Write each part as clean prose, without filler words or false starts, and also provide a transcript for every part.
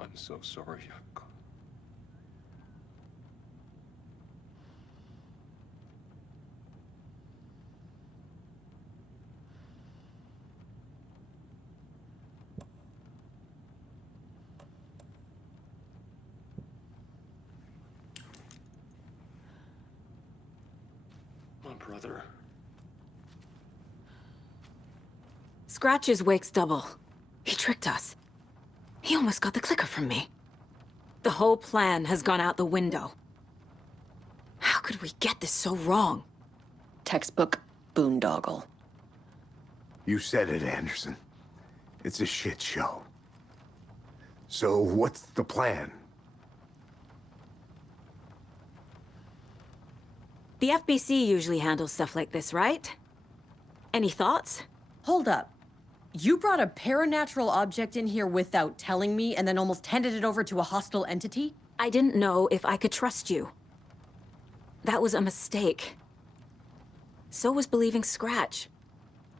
I'm so sorry, Jack. My brother. Scratch's wake's double. He tricked us. He almost got the clicker from me. The whole plan has gone out the window. How could we get this so wrong? Textbook boondoggle. You said it, Anderson. It's a shit show. So what's the plan? The FBC usually handles stuff like this, right? Any thoughts? Hold up. You brought a paranatural object in here without telling me and then almost handed it over to a hostile entity? I didn't know if I could trust you. That was a mistake. So was believing Scratch.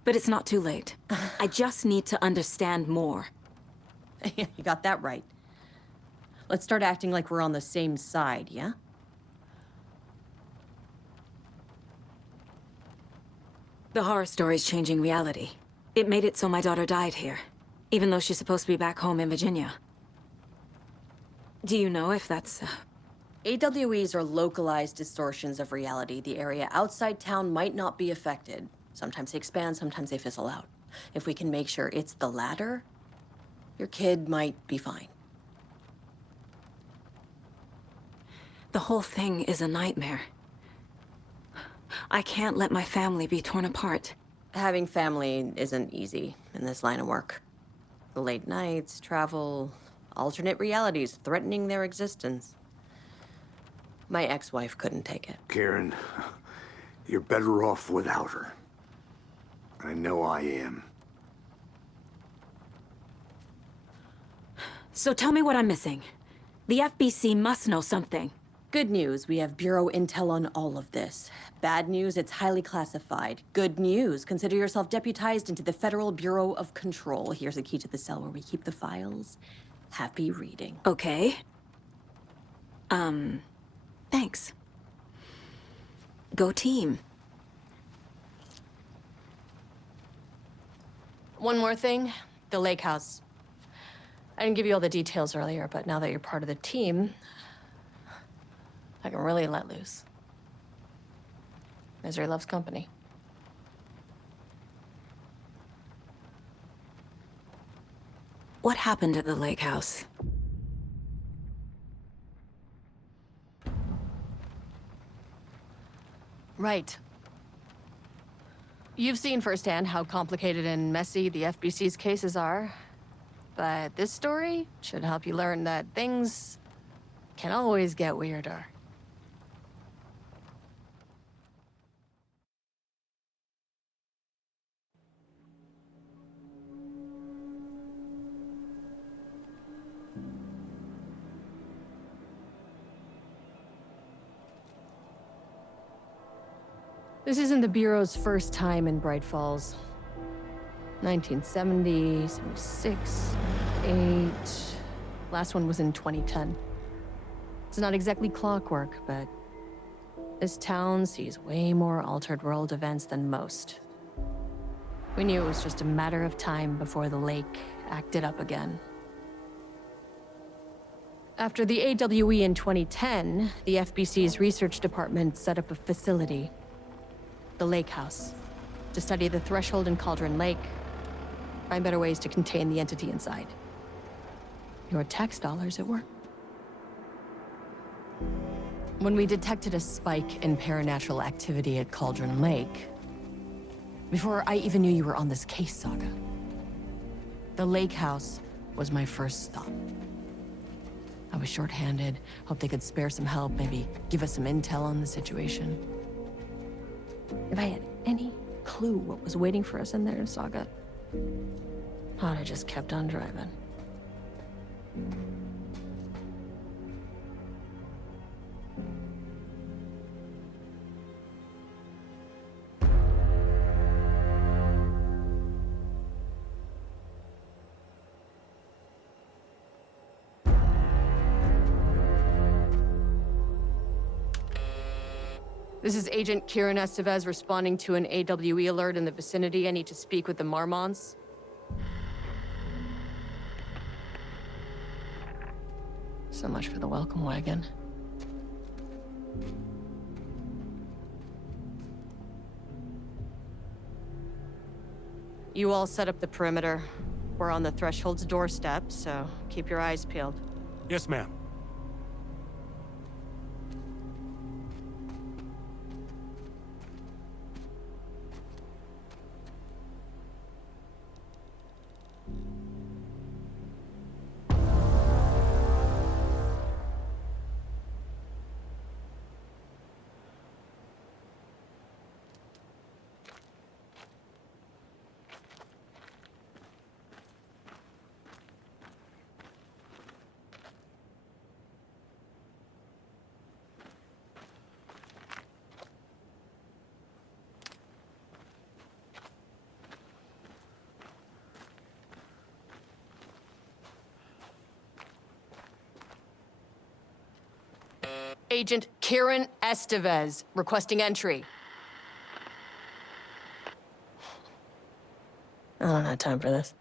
But it's not too late. I just need to understand more. You got that right. Let's start acting like we're on the same side, yeah? The horror story's changing reality. It made it so my daughter died here, even though she's supposed to be back home in Virginia. Do you know if that's... AWEs are localized distortions of reality. The area outside town might not be affected. Sometimes they expand, sometimes they fizzle out. If we can make sure it's the latter, your kid might be fine. The whole thing is a nightmare. I can't let my family be torn apart. Having family isn't easy in this line of work. The late nights, travel, alternate realities threatening their existence. My ex-wife couldn't take it. Karen, you're better off without her. I know I am. So tell me what I'm missing. The FBC must know something. Good news, we have Bureau intel on all of this. Bad news, it's highly classified. Good news, consider yourself deputized into the Federal Bureau of Control. Here's a key to the cell where we keep the files. Happy reading. Okay. Thanks. Go team. One more thing, the lake house. I didn't give you all the details earlier, but now that you're part of the team, I can really let loose. Misery loves company. What happened at the lake house? Right. You've seen firsthand how complicated and messy the FBC's cases are. But this story should help you learn that things can always get weirder. This isn't the Bureau's first time in Bright Falls. 1970, 76, 8... Last one was in 2010. It's not exactly clockwork, but this town sees way more altered world events than most. We knew it was just a matter of time before the lake acted up again. After the AWE in 2010, the FBC's research department set up a facility, the Lake House, to study the Threshold and Cauldron Lake, find better ways to contain the entity inside. Your tax dollars at work. When we detected a spike in paranatural activity at Cauldron Lake, before I even knew you were on this case, Saga, the Lake House was my first stop. I was short-handed, hoped they could spare some help, maybe give us some intel on the situation. If I had any clue what was waiting for us in there, Saga, I'd have just kept on driving. This is Agent Kieran Estevez responding to an AWE alert in the vicinity. I need to speak with the Marmonts. So much for the welcome wagon. You all set up the perimeter. We're on the Threshold's doorstep, so keep your eyes peeled. Yes, ma'am. Agent Kieran Estevez, requesting entry. I don't have time for this.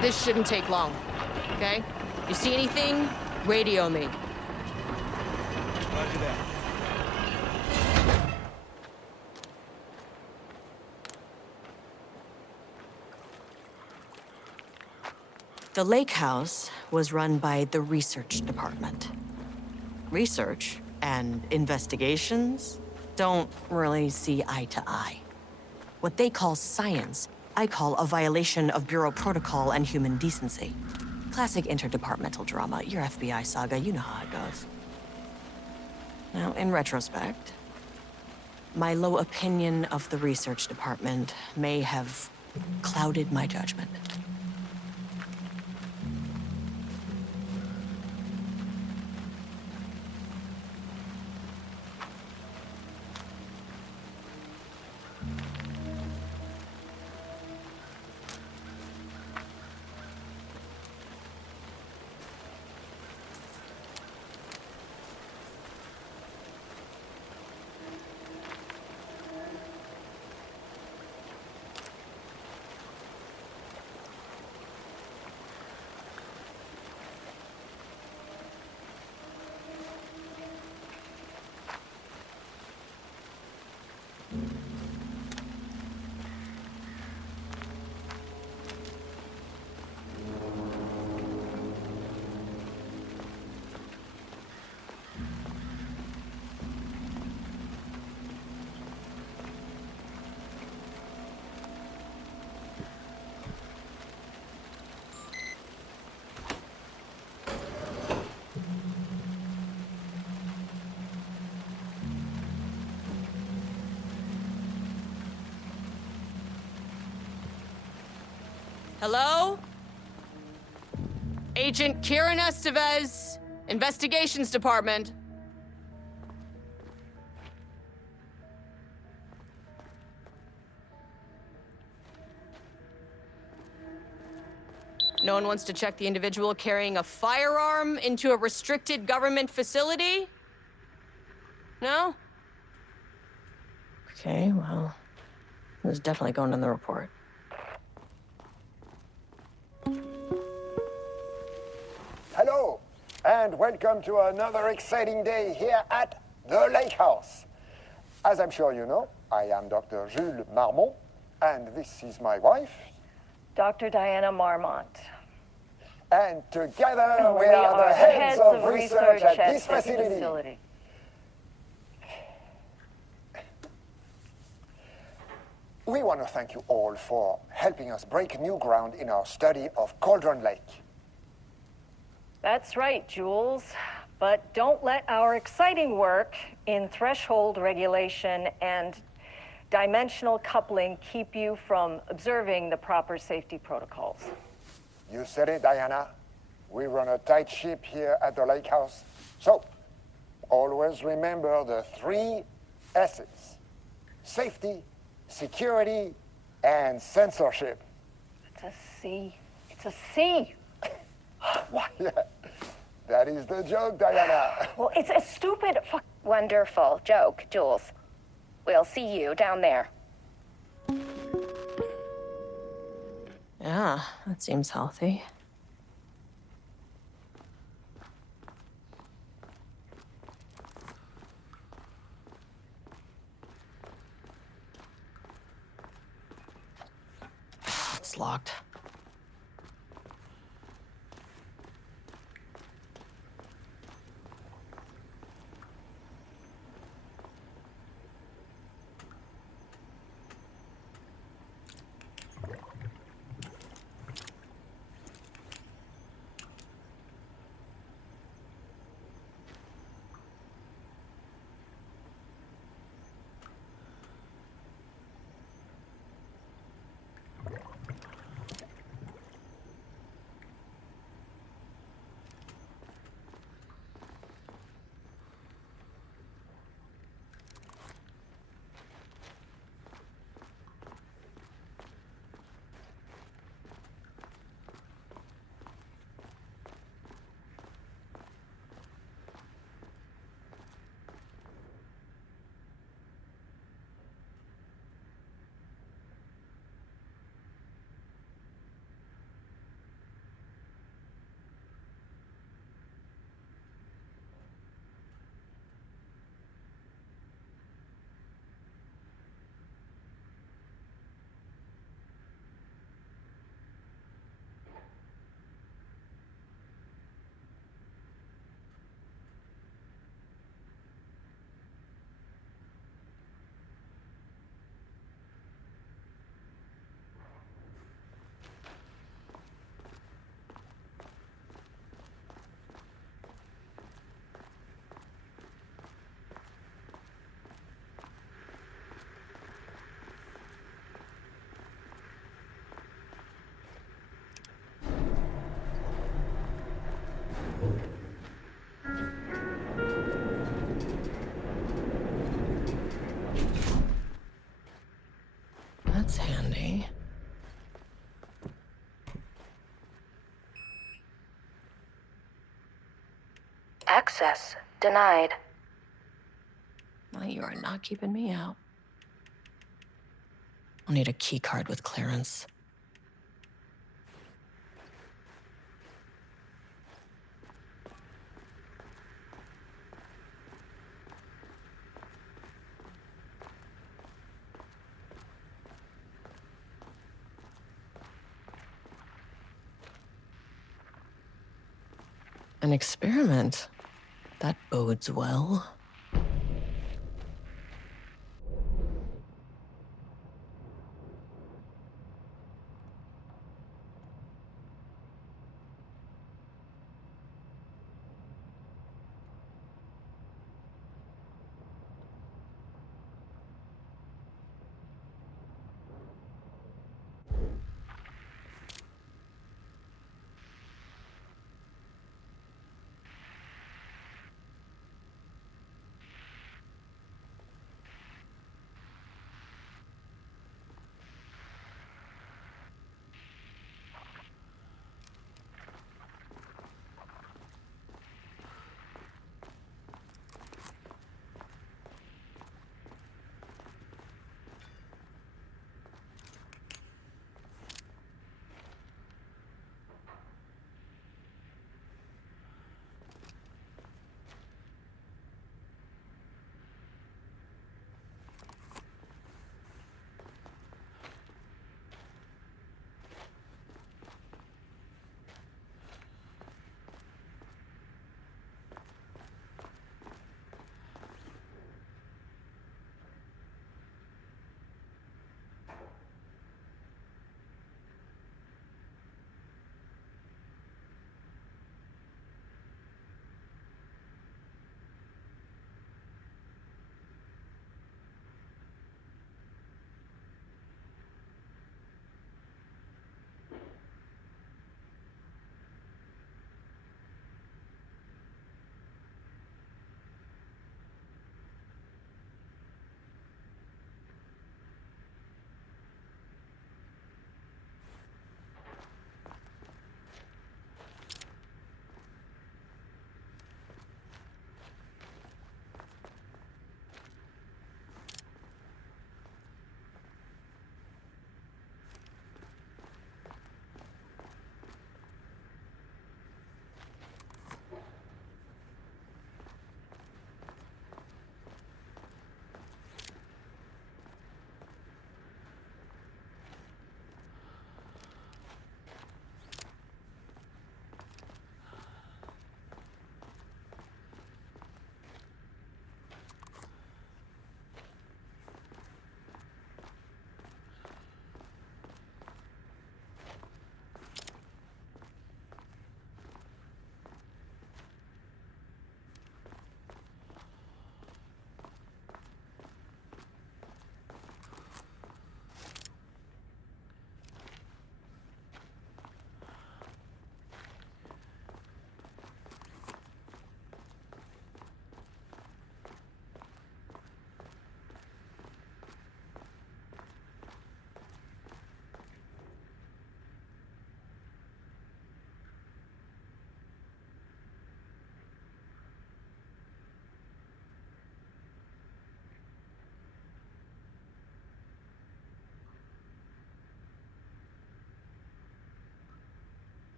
This shouldn't take long, okay? You see anything, radio me. Roger that. The lake house was run by the research department. Research and investigations don't really see eye to eye. What they call science, I call a violation of Bureau protocol and human decency. Classic interdepartmental drama, your FBI saga, you know how it goes. Now, in retrospect, my low opinion of the research department may have clouded my judgment. Hello? Agent Kieran Estevez, Investigations Department. No one wants to check the individual carrying a firearm into a restricted government facility? No? Okay, well, this is definitely going in the report. Hello, and welcome to another exciting day here at the Lake House. As I'm sure you know, I am Dr. Jules Marmont, and this is my wife. Dr. Diana Marmont. And together we are the heads of research at this facility. We want to thank you all for helping us break new ground in our study of Cauldron Lake. That's right, Jules. But don't let our exciting work in threshold regulation and dimensional coupling keep you from observing the proper safety protocols. You said it, Diana. We run a tight ship here at the Lake House. So, always remember the 3 S's. Safety, security, and censorship. It's a C. It's a C. Why, that is the joke, Diana. Well, it's a stupid fuck. Wonderful joke, Jules. We'll see you down there. Yeah, that seems healthy. It's locked. That's handy. Access denied. Well, you are not keeping me out. I'll need a key card with clearance. An experiment. That bodes well.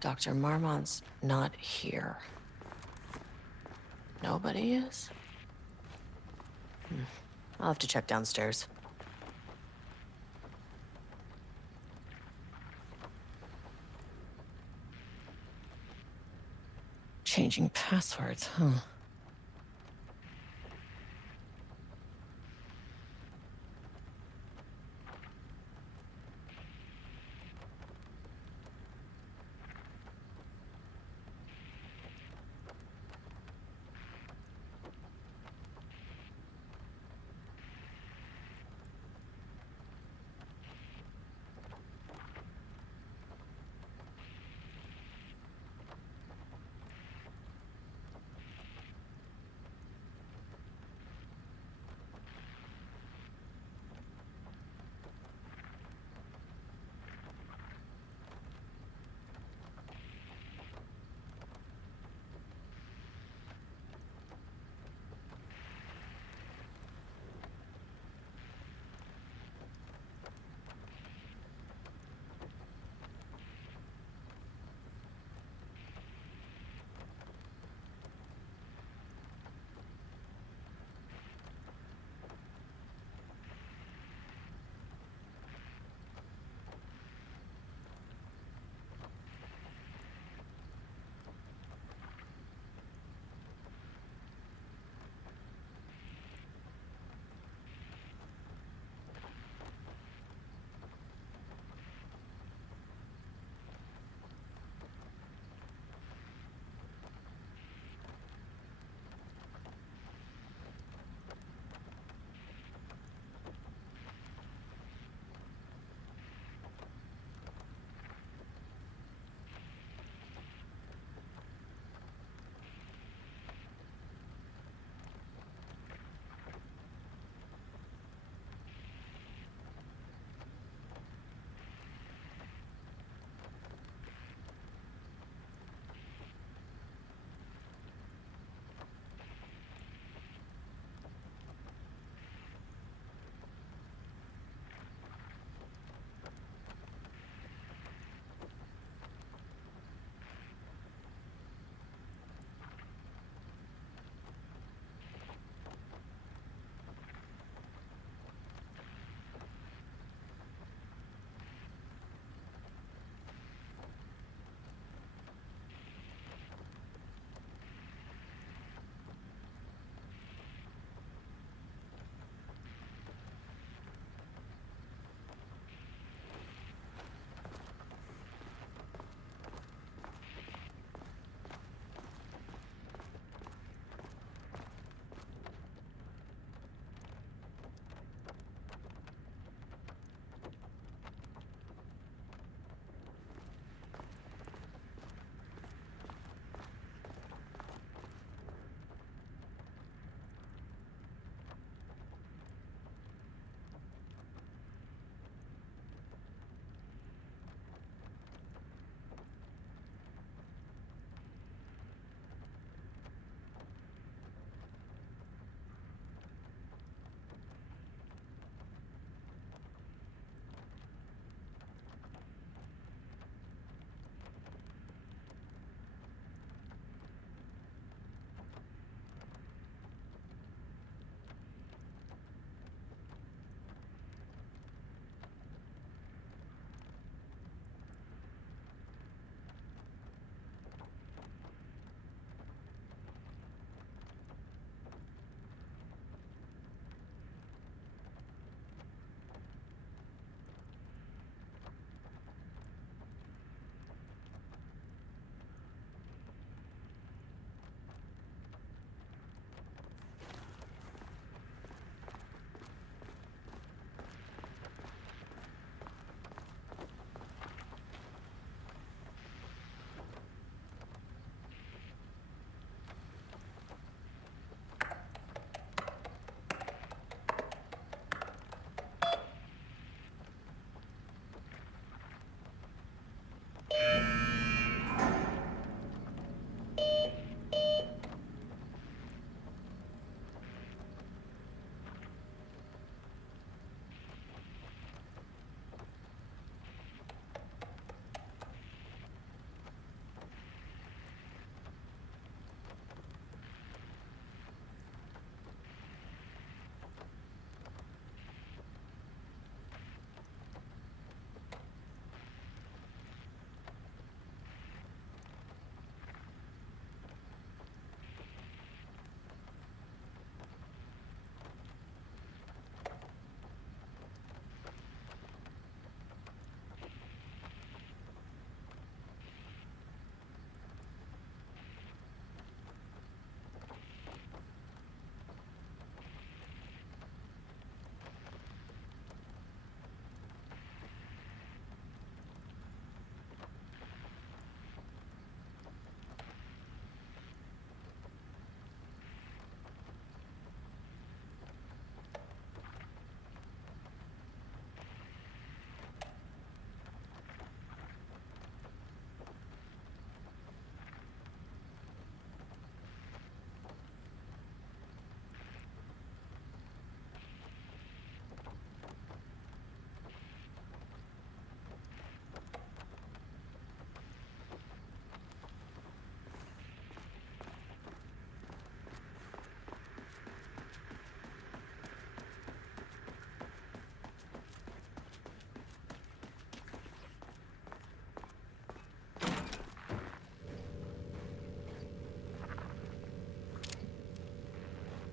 Dr. Marmont's not here. Nobody is? I'll have to check downstairs. Changing passwords, huh?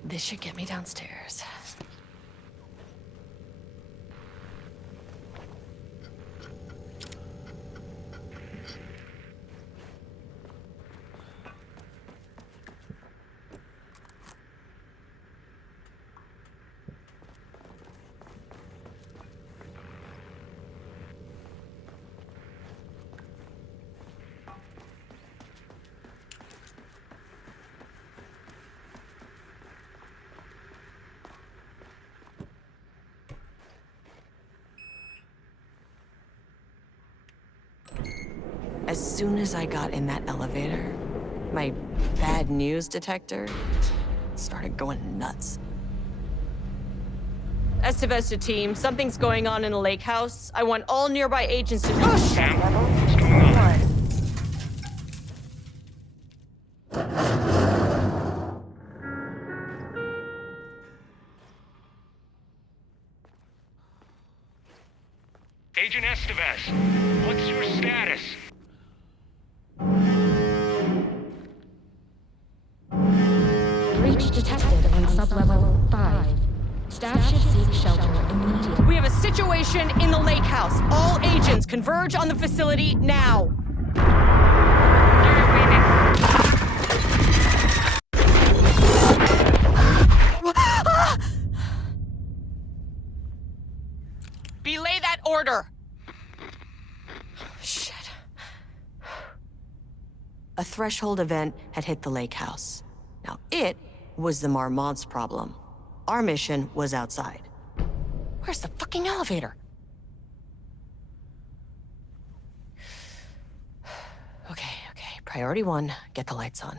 This should get me downstairs. As soon as I got in that elevator, my bad news detector started going nuts. Estevez to team, something's going on in the lake house. I want all nearby agents to— Oh, shit! What's going on? Agent Estevez, what's your status? Breach detected on sublevel 5. Staff should seek shelter immediately. We have a situation in the lake house. All agents converge on the facility now. Belay that order. Shit. A threshold event had hit the lake house. Now, it was the Marmont's problem. Our mission was outside. Where's the fucking elevator? Okay. Priority 1, get the lights on.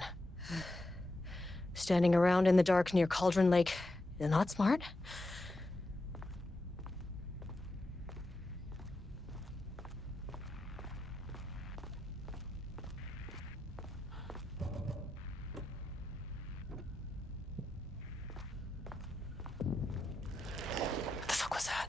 Standing around in the dark near Cauldron Lake is not smart. The fuck was that?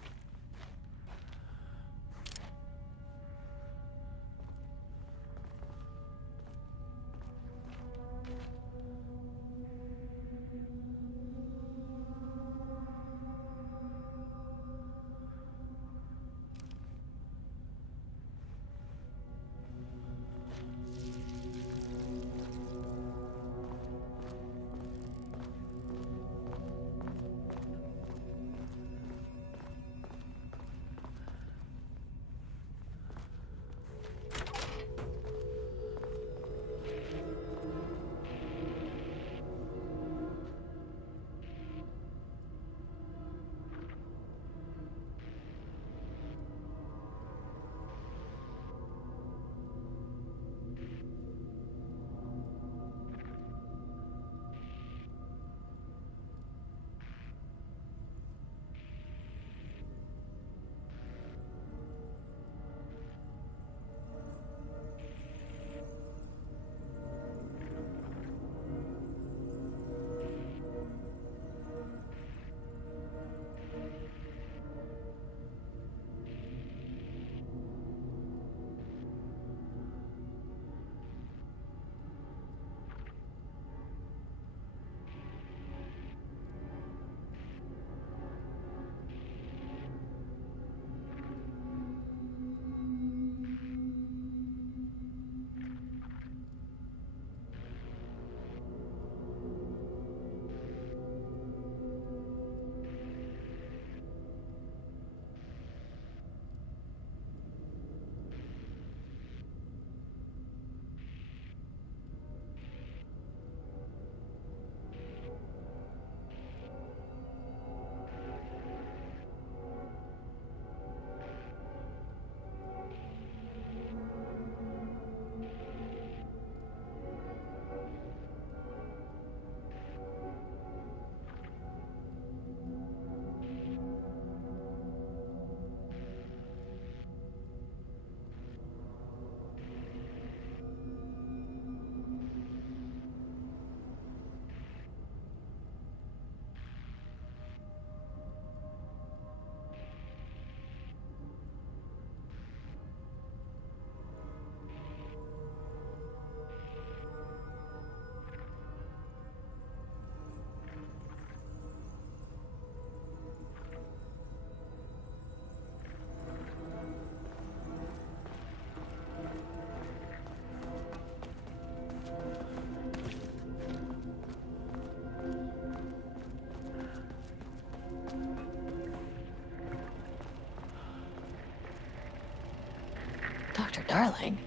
Darling.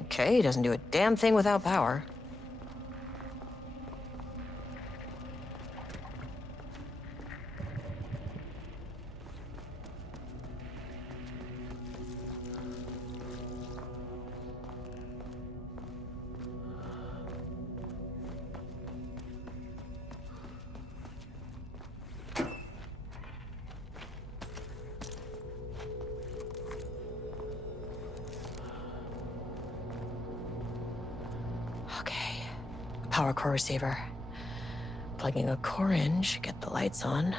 Okay, he doesn't do a damn thing without power. Okay, power core receiver. Plugging a core in should get the lights on.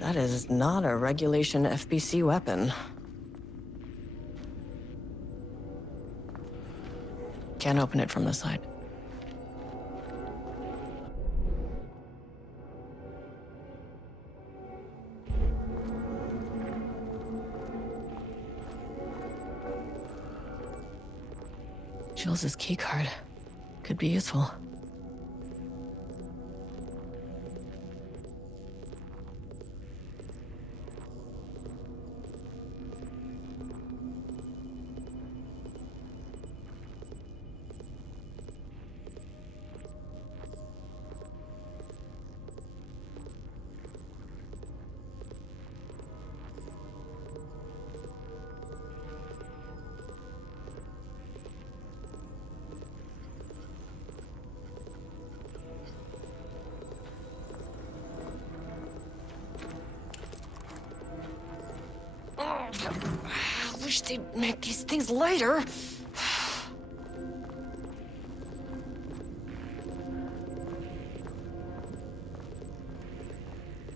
That is not a regulation FBC weapon. Can't open it from the side. Jules's keycard could be useful. I wish they'd make these things lighter.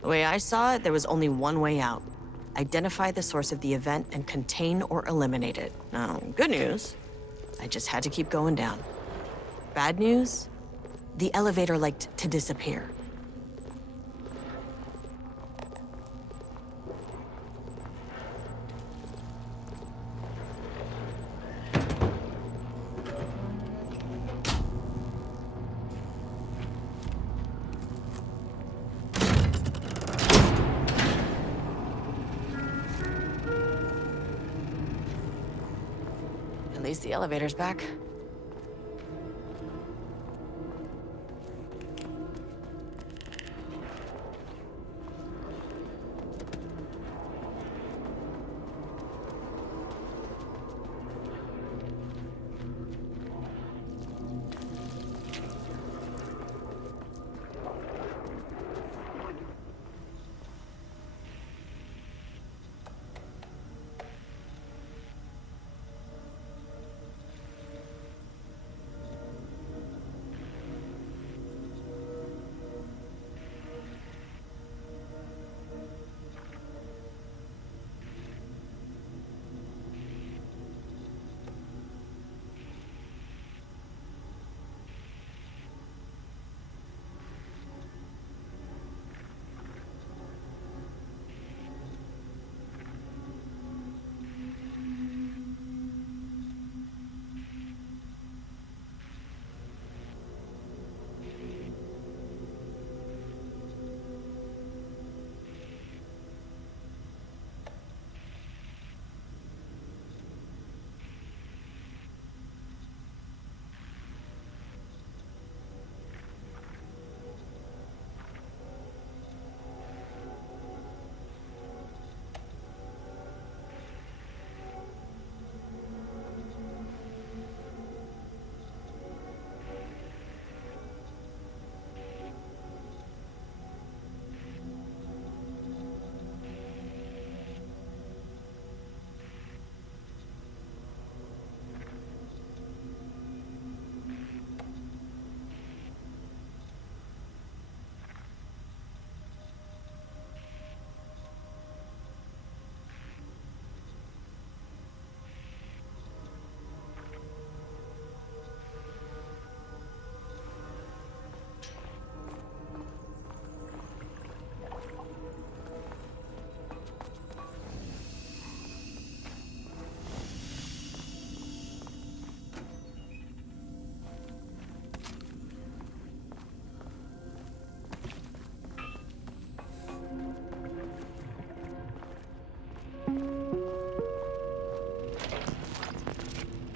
The way I saw it, there was only one way out. Identify the source of the event and contain or eliminate it. Now, good news, I just had to keep going down. Bad news, the elevator liked to disappear. At least the elevator's back.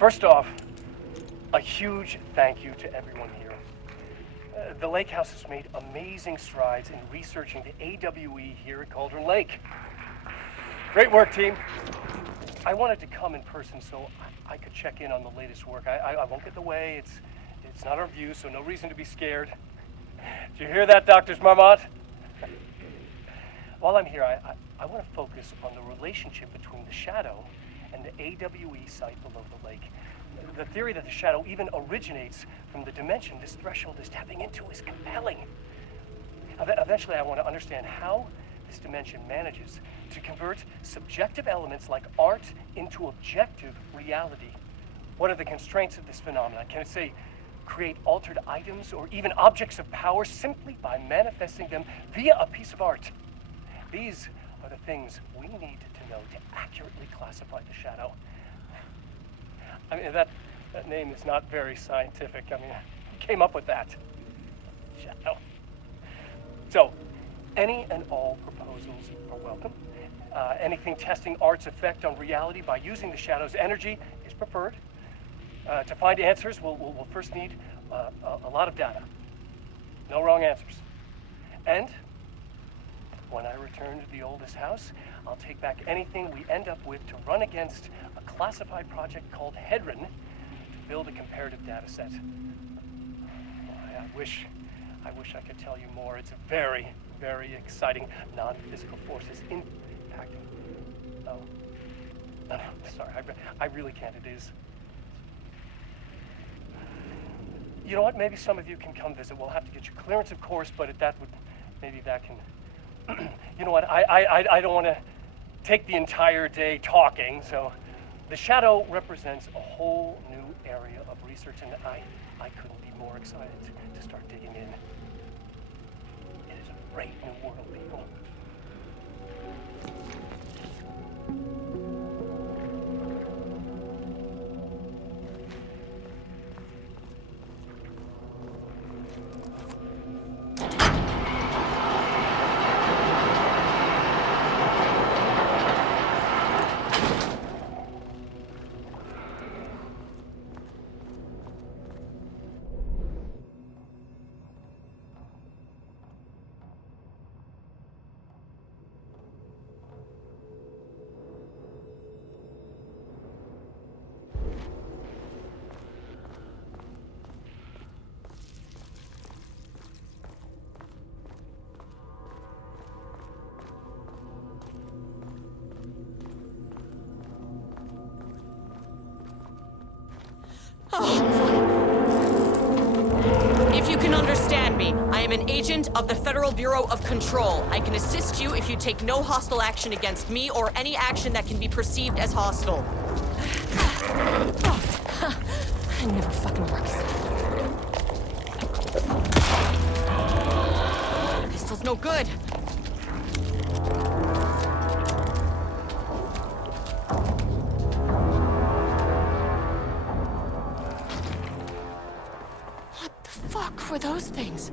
First off, a huge thank you to everyone here. The Lake House has made amazing strides in researching the AWE here at Cauldron Lake. Great work, team. I wanted to come in person so I could check in on the latest work. I won't get in the way. It's not our view, so no reason to be scared. Did you hear that, Dr. Marmot? While I'm here, I want to focus on the relationship between the Shadow and the AWE site below the lake. The theory that the Shadow even originates from the dimension this threshold is tapping into is compelling. Eventually, I want to understand how this dimension manages to convert subjective elements like art into objective reality. What are the constraints of this phenomenon? Can it, say, create altered items or even objects of power simply by manifesting them via a piece of art? These are the things we need to know to accurately classify the Shadow. I mean, that name is not very scientific. I mean, who came up with that? Shadow. So, any and all proposals are welcome. Anything testing art's effect on reality by using the Shadow's energy is preferred. To find answers, we'll first need a lot of data. No wrong answers. And when I return to the oldest house, I'll take back anything we end up with to run against a classified project called Hedron to build a comparative data set. I wish I could tell you more. It's very, very exciting. Non-physical forces impacting. No, sorry, I really can't. It is. You know what? Maybe some of you can come visit. We'll have to get your clearance, of course, but maybe that can. You know what? I don't want to take the entire day talking. So, the Shadow represents a whole new area of research, and I couldn't be more excited to start digging in. It is a great new world, people. If you can understand me, I am an agent of the Federal Bureau of Control. I can assist you if you take no hostile action against me or any action that can be perceived as hostile. It never fucking works. Pistol's no good. What were those things?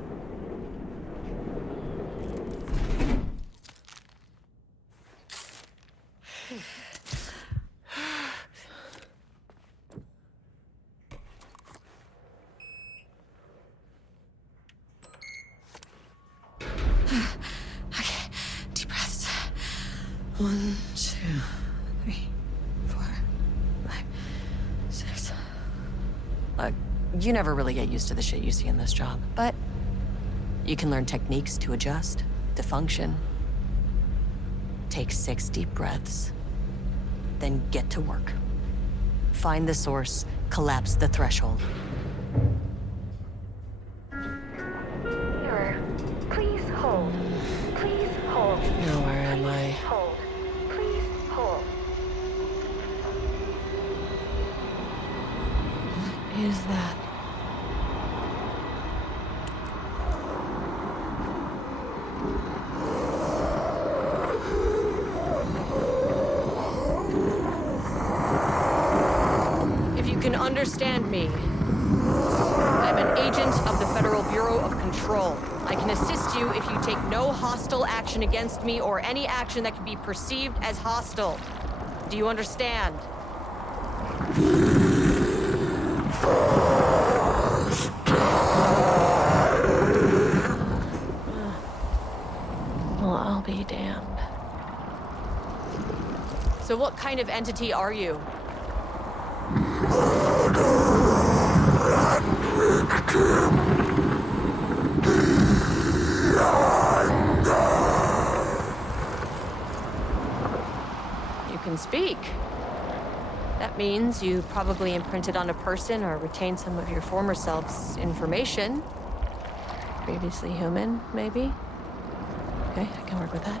Okay, deep breaths. 1, 2, 3, 4, 5, 6. You never really get used to the shit you see in this job, but you can learn techniques to adjust, to function. Take 6 deep breaths, then get to work. Find the source, collapse the threshold. Mirror, please hold. Please hold. Now where am I? Hold. Please hold. What is that? Understand me. I'm an agent of the Federal Bureau of Control. I can assist you if you take no hostile action against me or any action that can be perceived as hostile. Do you understand? Well, I'll be damned. So what kind of entity are you? You can speak. That means you probably imprinted on a person or retained some of your former self's information. Previously human, maybe? Okay, I can work with that.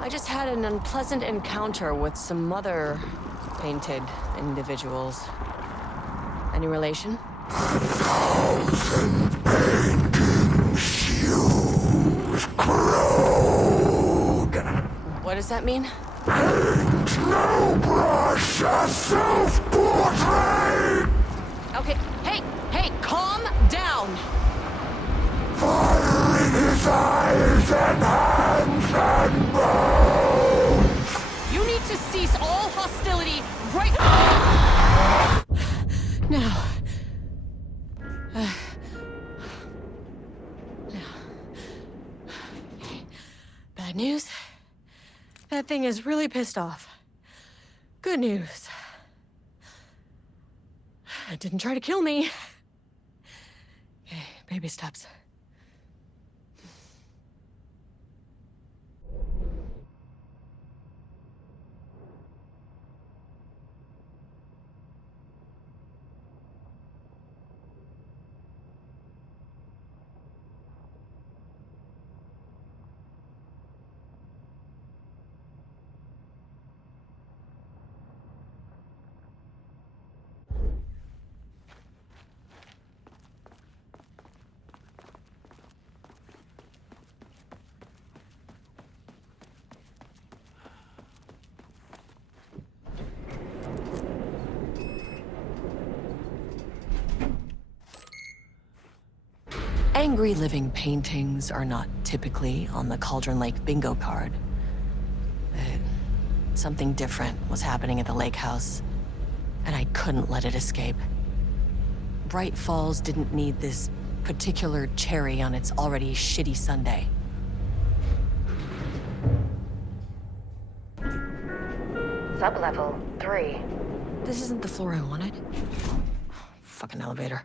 I just had an unpleasant encounter with some other painted individuals. Any relation? 1,000 paintings use crude. What does that mean? Paint no brush, a self-portrait. Okay, hey, calm down! Fire in his eyes and hands and bones. You need to cease all hostility right now. Bad news. That thing is really pissed off. Good news. It didn't try to kill me. Okay, baby steps. Angry living paintings are not typically on the Cauldron Lake bingo card. But something different was happening at the lake house, and I couldn't let it escape. Bright Falls didn't need this particular cherry on its already shitty sundae. Sublevel 3. This isn't the floor I wanted. Fucking elevator.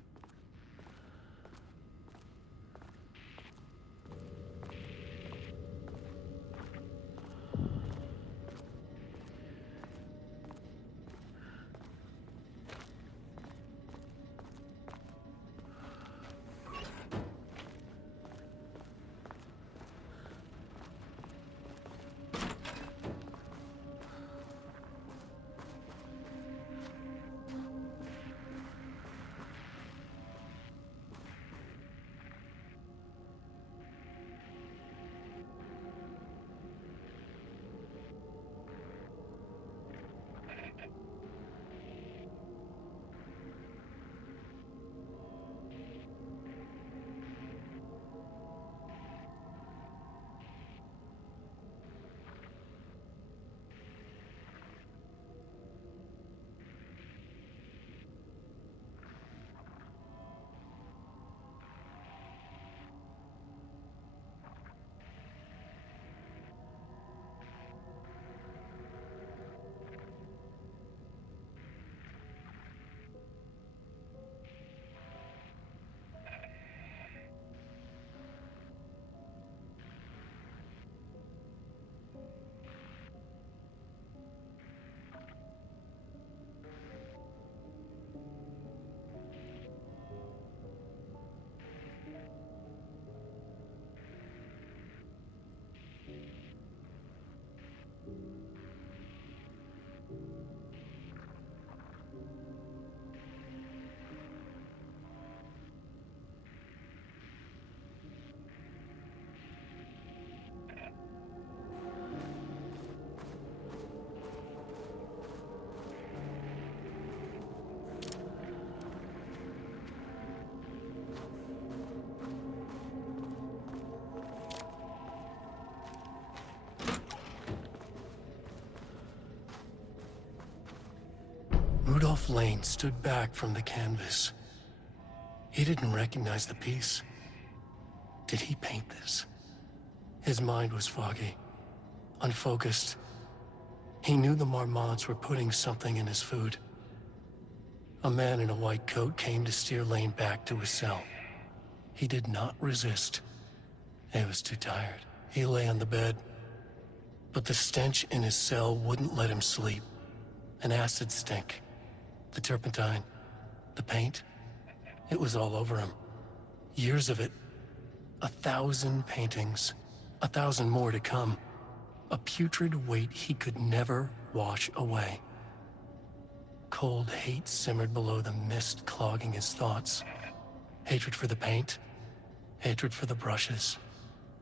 Joseph Lane stood back from the canvas. He didn't recognize the piece. Did he paint this? His mind was foggy, unfocused. He knew the Marmots were putting something in his food. A man in a white coat came to steer Lane back to his cell. He did not resist. He was too tired. He lay on the bed, but the stench in his cell wouldn't let him sleep. An acid stink. The turpentine. The paint. It was all over him. Years of it. 1,000 paintings. 1,000 more to come. A putrid weight he could never wash away. Cold hate simmered below the mist clogging his thoughts. Hatred for the paint. Hatred for the brushes.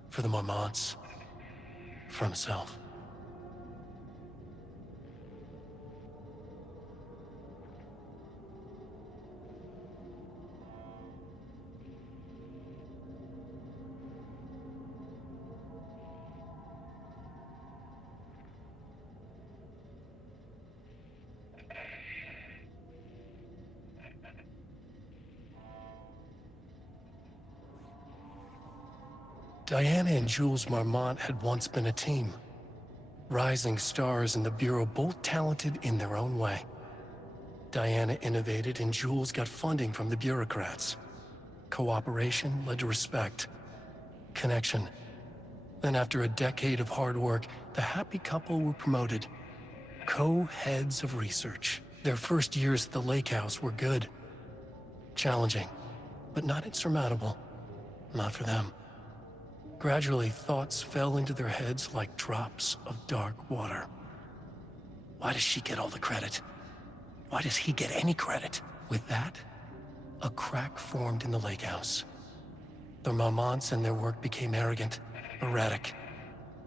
For the Marmots. For himself. Diana and Jules Marmont had once been a team. Rising stars in the Bureau, both talented in their own way. Diana innovated and Jules got funding from the bureaucrats. Cooperation led to respect. Connection. Then after a decade of hard work, the happy couple were promoted. Co-heads of research. Their first years at the lake house were good. Challenging, but not insurmountable. Not for them. Gradually, thoughts fell into their heads like drops of dark water. Why does she get all the credit? Why does he get any credit? With that, a crack formed in the lake house. The Marmonts and their work became arrogant, erratic.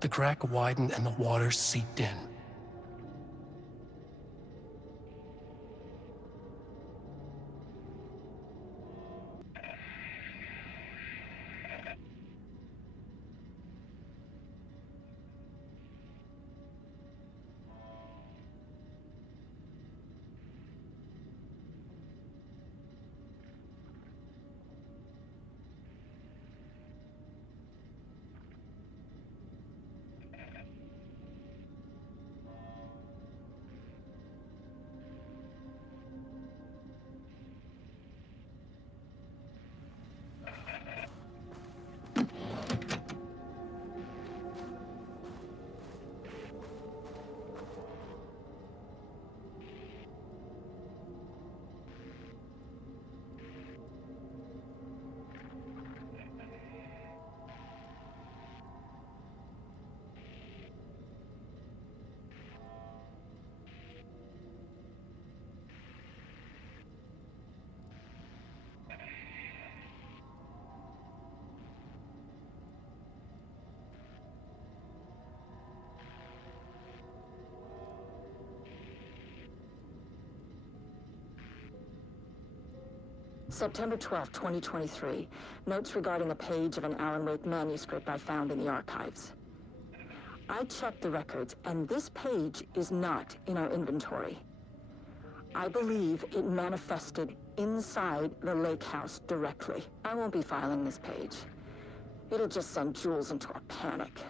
The crack widened and the water seeped in. September 12, 2023. Notes regarding a page of an Alan Wake manuscript I found in the archives. I checked the records, and this page is not in our inventory. I believe it manifested inside the lake house directly. I won't be filing this page. It'll just send Jules into a panic.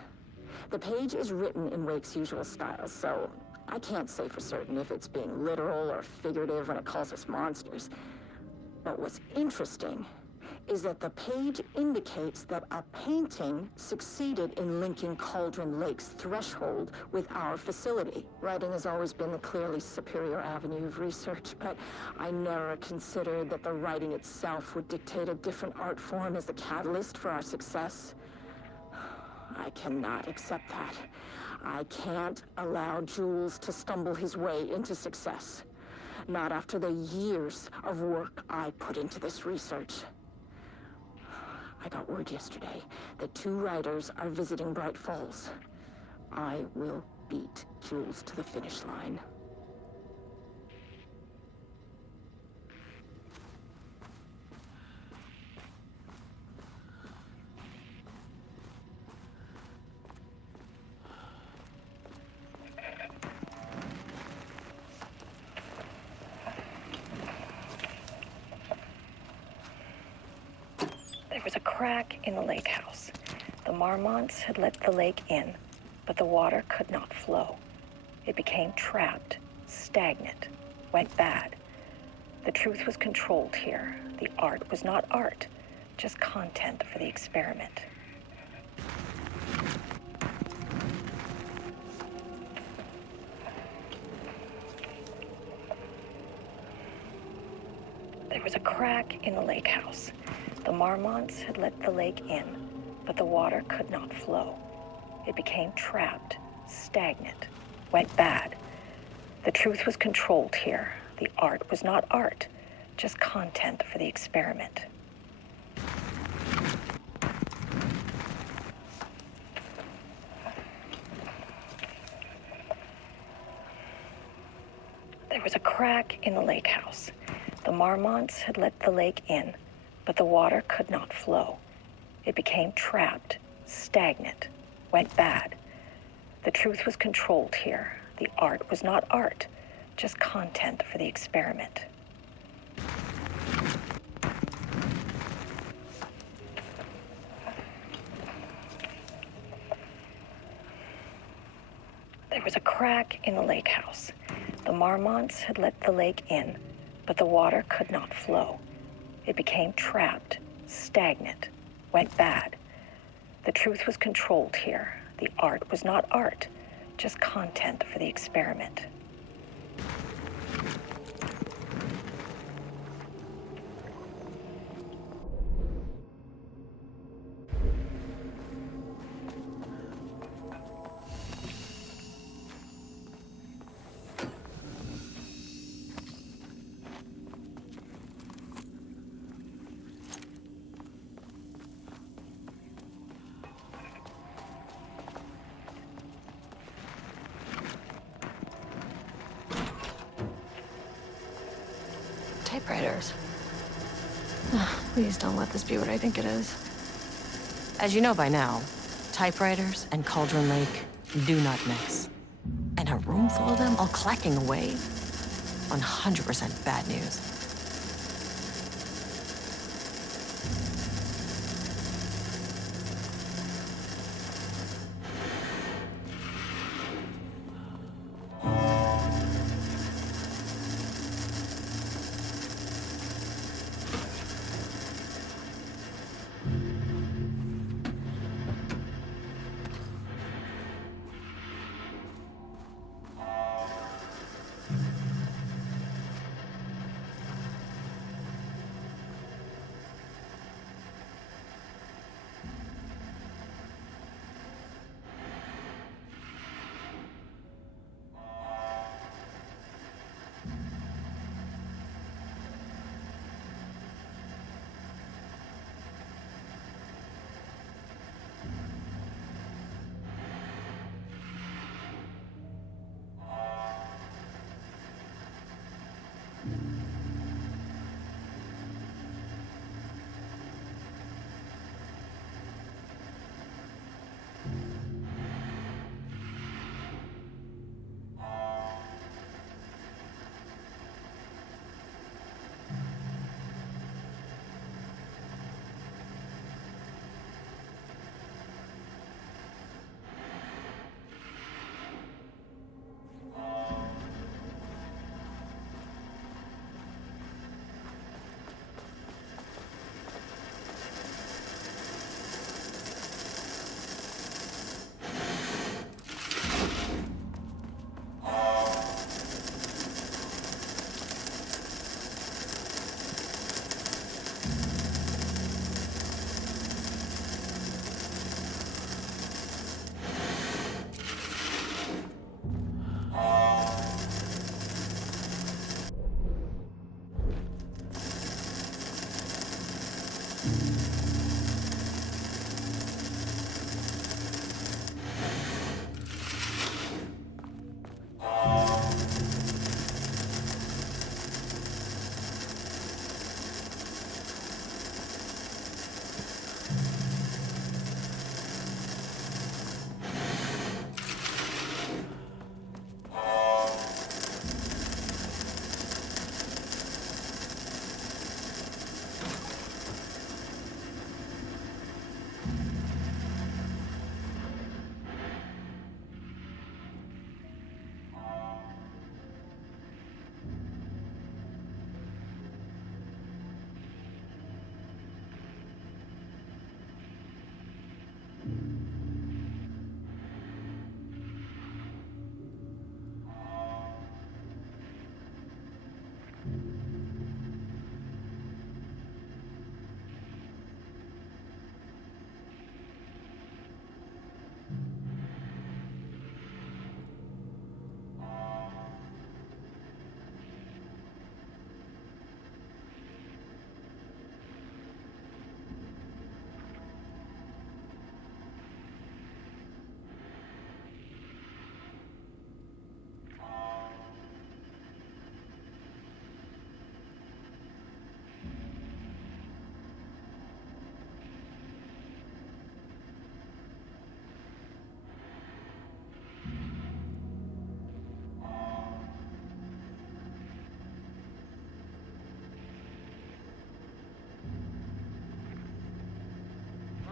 The page is written in Wake's usual style, so I can't say for certain if it's being literal or figurative when it calls us monsters. But what's interesting is that the page indicates that a painting succeeded in linking Cauldron Lake's threshold with our facility. Writing has always been the clearly superior avenue of research, but I never considered that the writing itself would dictate a different art form as the catalyst for our success. I cannot accept that. I can't allow Jules to stumble his way into success. Not after the years of work I put into this research. I got word yesterday that 2 writers are visiting Bright Falls. I will beat Jules to the finish line. was a crack in the lake house. The Marmonts had let the lake in, but the water could not flow. It became trapped, stagnant, went bad. The truth was controlled here. The art was not art, just content for the experiment. There was a crack in the lake house. The Marmonts had let the lake in, but the water could not flow. It became trapped, stagnant, went bad. The truth was controlled here. The art was not art, just content for the experiment. There was a crack in the lake house. The Marmonts had let the lake in, but the water could not flow. It became trapped, stagnant, went bad. The truth was controlled here. The art was not art, just content for the experiment. There was a crack in the lake house. The Marmonts had let the lake in, but the water could not flow. It became trapped, stagnant, went bad. The truth was controlled here. The art was not art, just content for the experiment. Typewriters. Please don't let this be what I think it is. As you know by now, typewriters and Cauldron Lake do not mix. And a room full of them all clacking away? 100% bad news.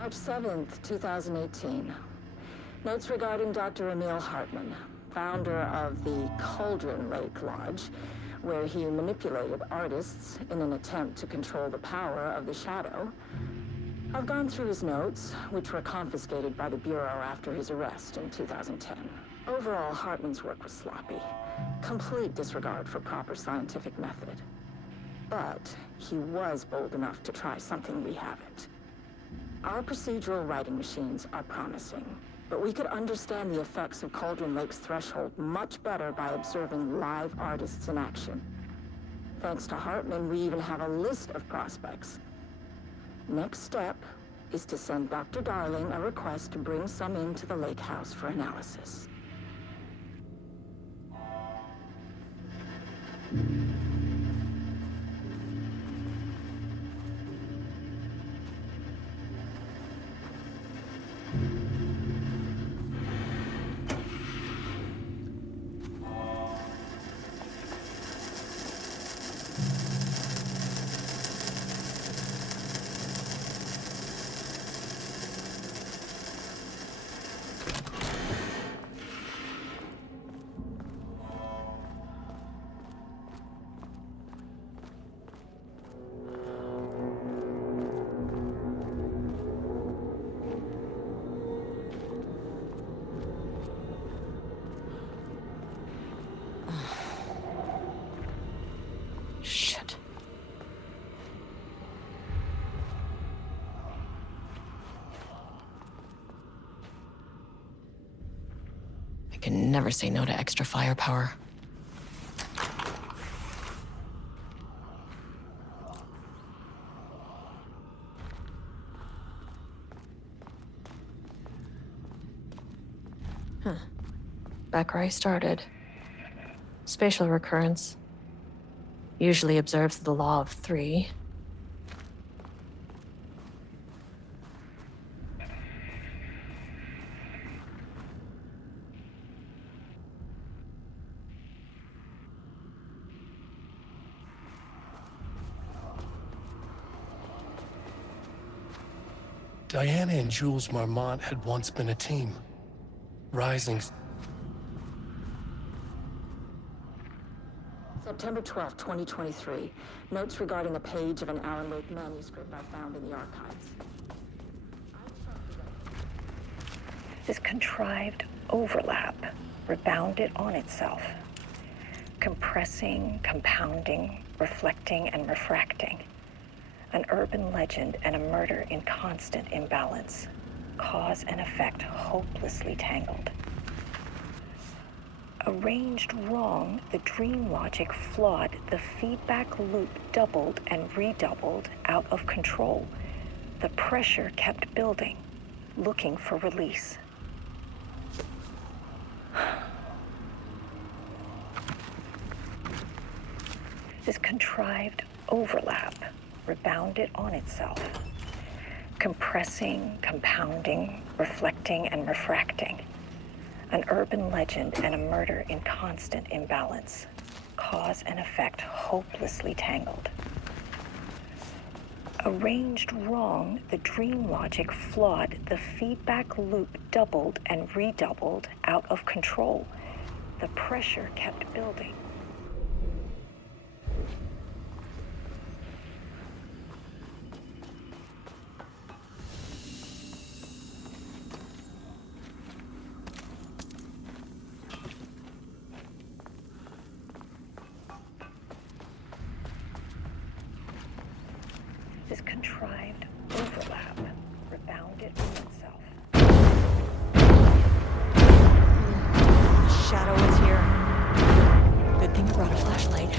March 7th, 2018. Notes regarding Dr. Emil Hartman, founder of the Cauldron Lake Lodge, where he manipulated artists in an attempt to control the power of the Shadow. I've gone through his notes, which were confiscated by the Bureau after his arrest in 2010. Overall, Hartman's work was sloppy. Complete disregard for proper scientific method. But he was bold enough to try something we haven't. Our procedural writing machines are promising, but we could understand the effects of Cauldron Lake's threshold much better by observing live artists in action. Thanks to Hartman, we even have a list of prospects. Next step is to send Dr. Darling a request to bring some into the lake house for analysis. Shit. I can never say no to extra firepower. Huh. Back where I started. Spatial recurrence. Usually observes the law of three. Diana and Jules Marmont had once been a team. Rising. September 12th, 2023. Notes regarding a page of an Alan Wake manuscript I found in the archives. This contrived overlap rebounded on itself, compressing, compounding, reflecting, and refracting. An urban legend and a murder in constant imbalance. Cause and effect hopelessly tangled. Arranged wrong, the dream logic flawed, the feedback loop doubled and redoubled, out of control. The pressure kept building, looking for release. This contrived overlap rebounded on itself, compressing, compounding, reflecting, and refracting. An urban legend and a murder in constant imbalance. Cause and effect hopelessly tangled. Arranged wrong, the dream logic flawed, the feedback loop doubled and redoubled, out of control. The pressure kept building. This contrived overlap rebounded on itself. Shadow is here. Good thing I brought a flashlight.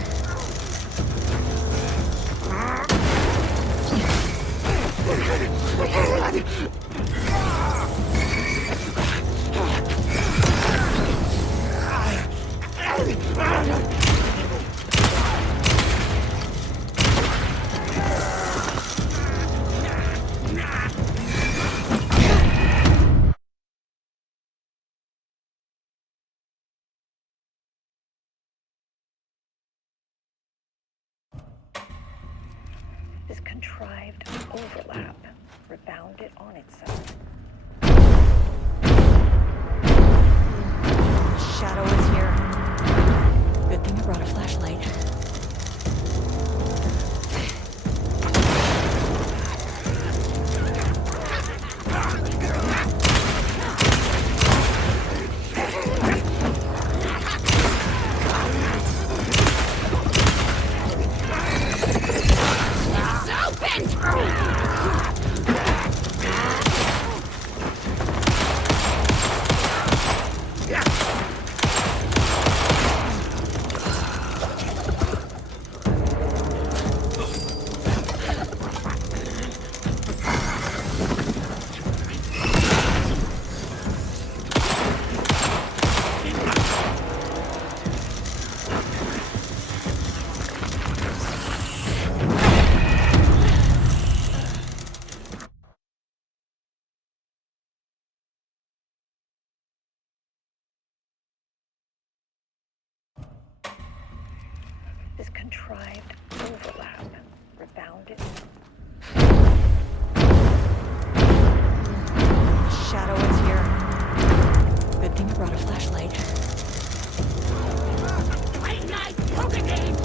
This contrived overlap rebounded on itself. Shadow is here. Good thing you brought a flashlight. This contrived overlap rebounded. Shadow is here. Good thing you brought a flashlight. Late night poker game!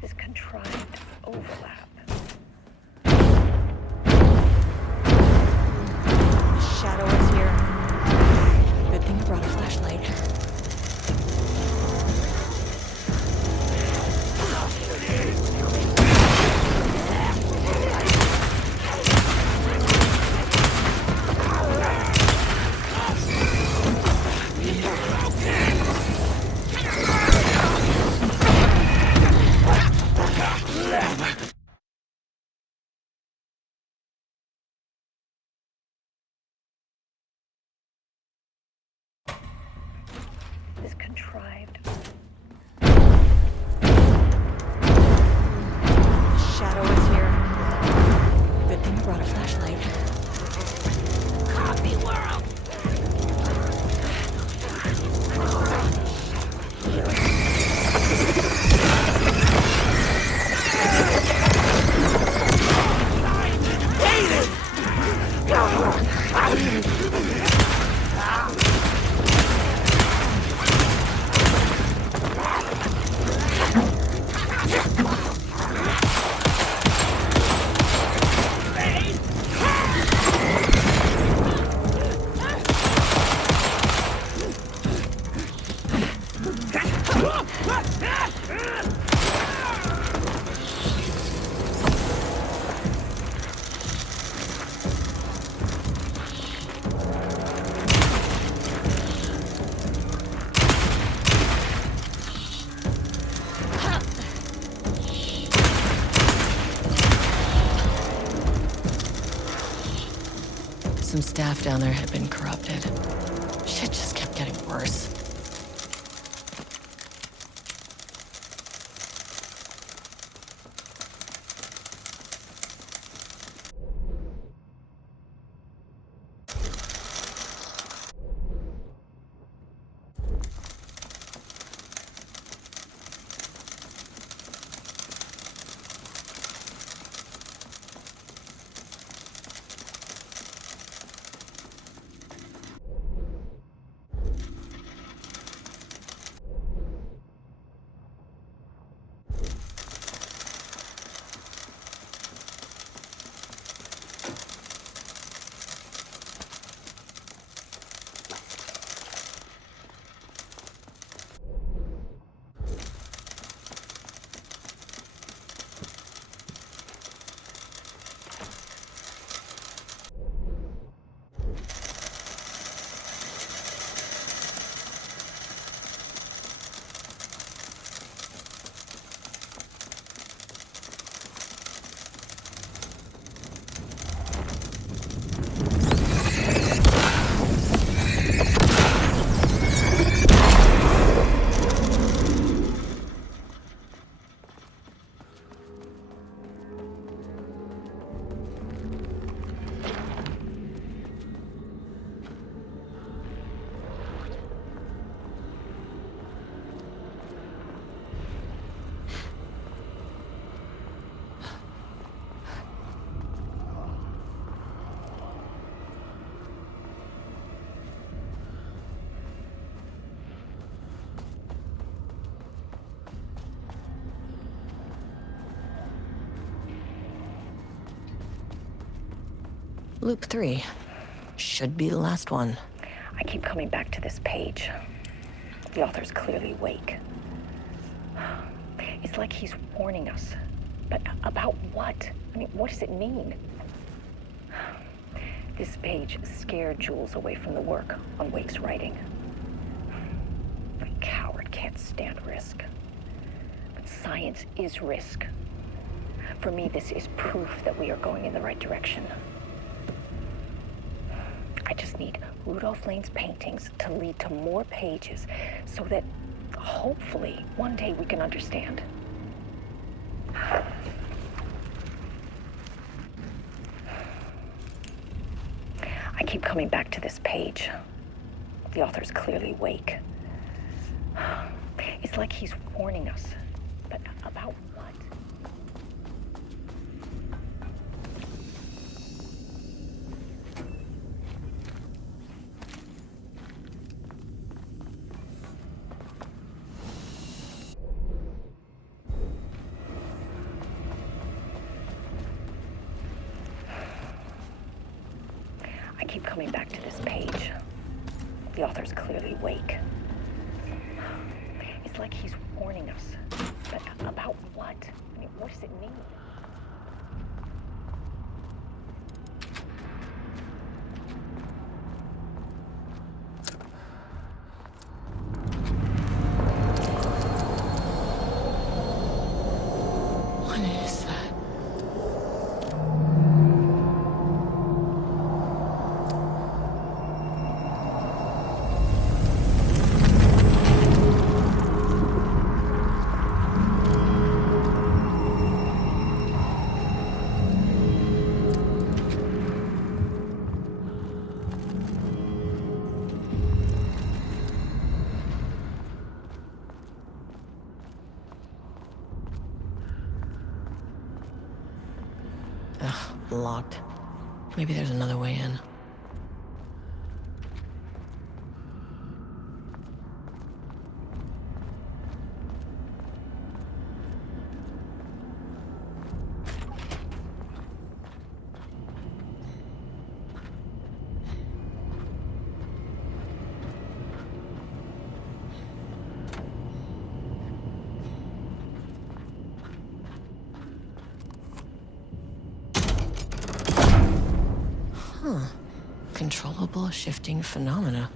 This contrived overlap. Shadow is here. Good thing you brought a flashlight. This contrived. Shadow is here. Good thing you brought a flashlight. Coffee world! Some staff down there had been corrupted. Shit just kept getting worse. Loop 3. Should be the last one. I keep coming back to this page. The author's clearly awake. It's like he's warning us. But about what? I mean, what does it mean? This page scared Jules away from the work on Wake's writing. A coward can't stand risk. But science is risk. For me, this is proof that we are going in the right direction. I just need Rudolph Lane's paintings to lead to more pages so that hopefully one day we can understand. I keep coming back to this page. The author's clearly awake. It's like he's warning us. But about what? I keep coming back to this page. The author's clearly awake. It's like he's warning us. But about what? I mean, what does it mean? What is that? Ugh, locked. Maybe there's another way in. Controllable shifting phenomena.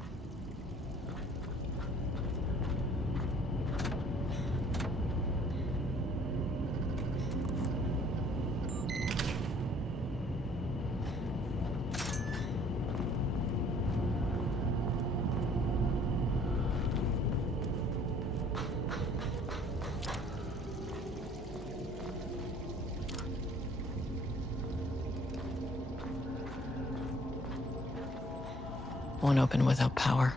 won't open without power.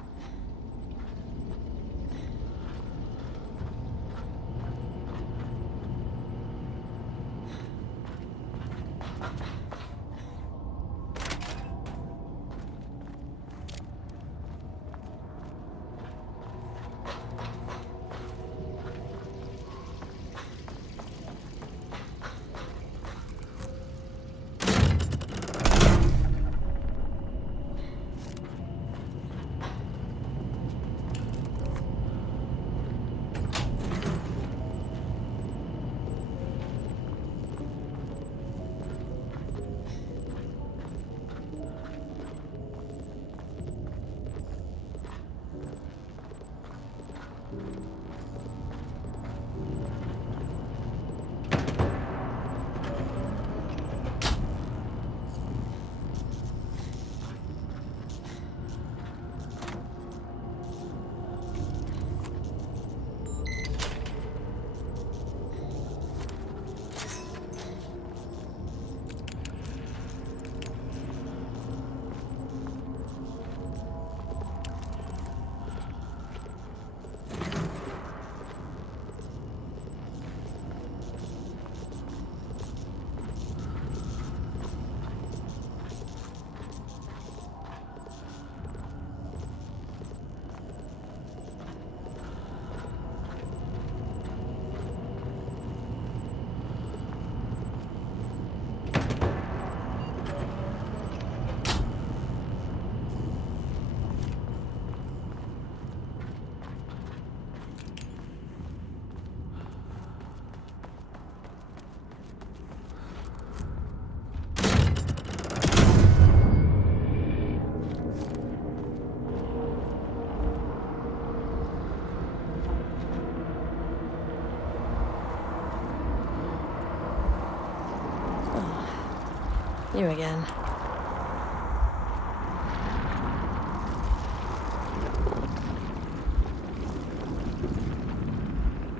You again.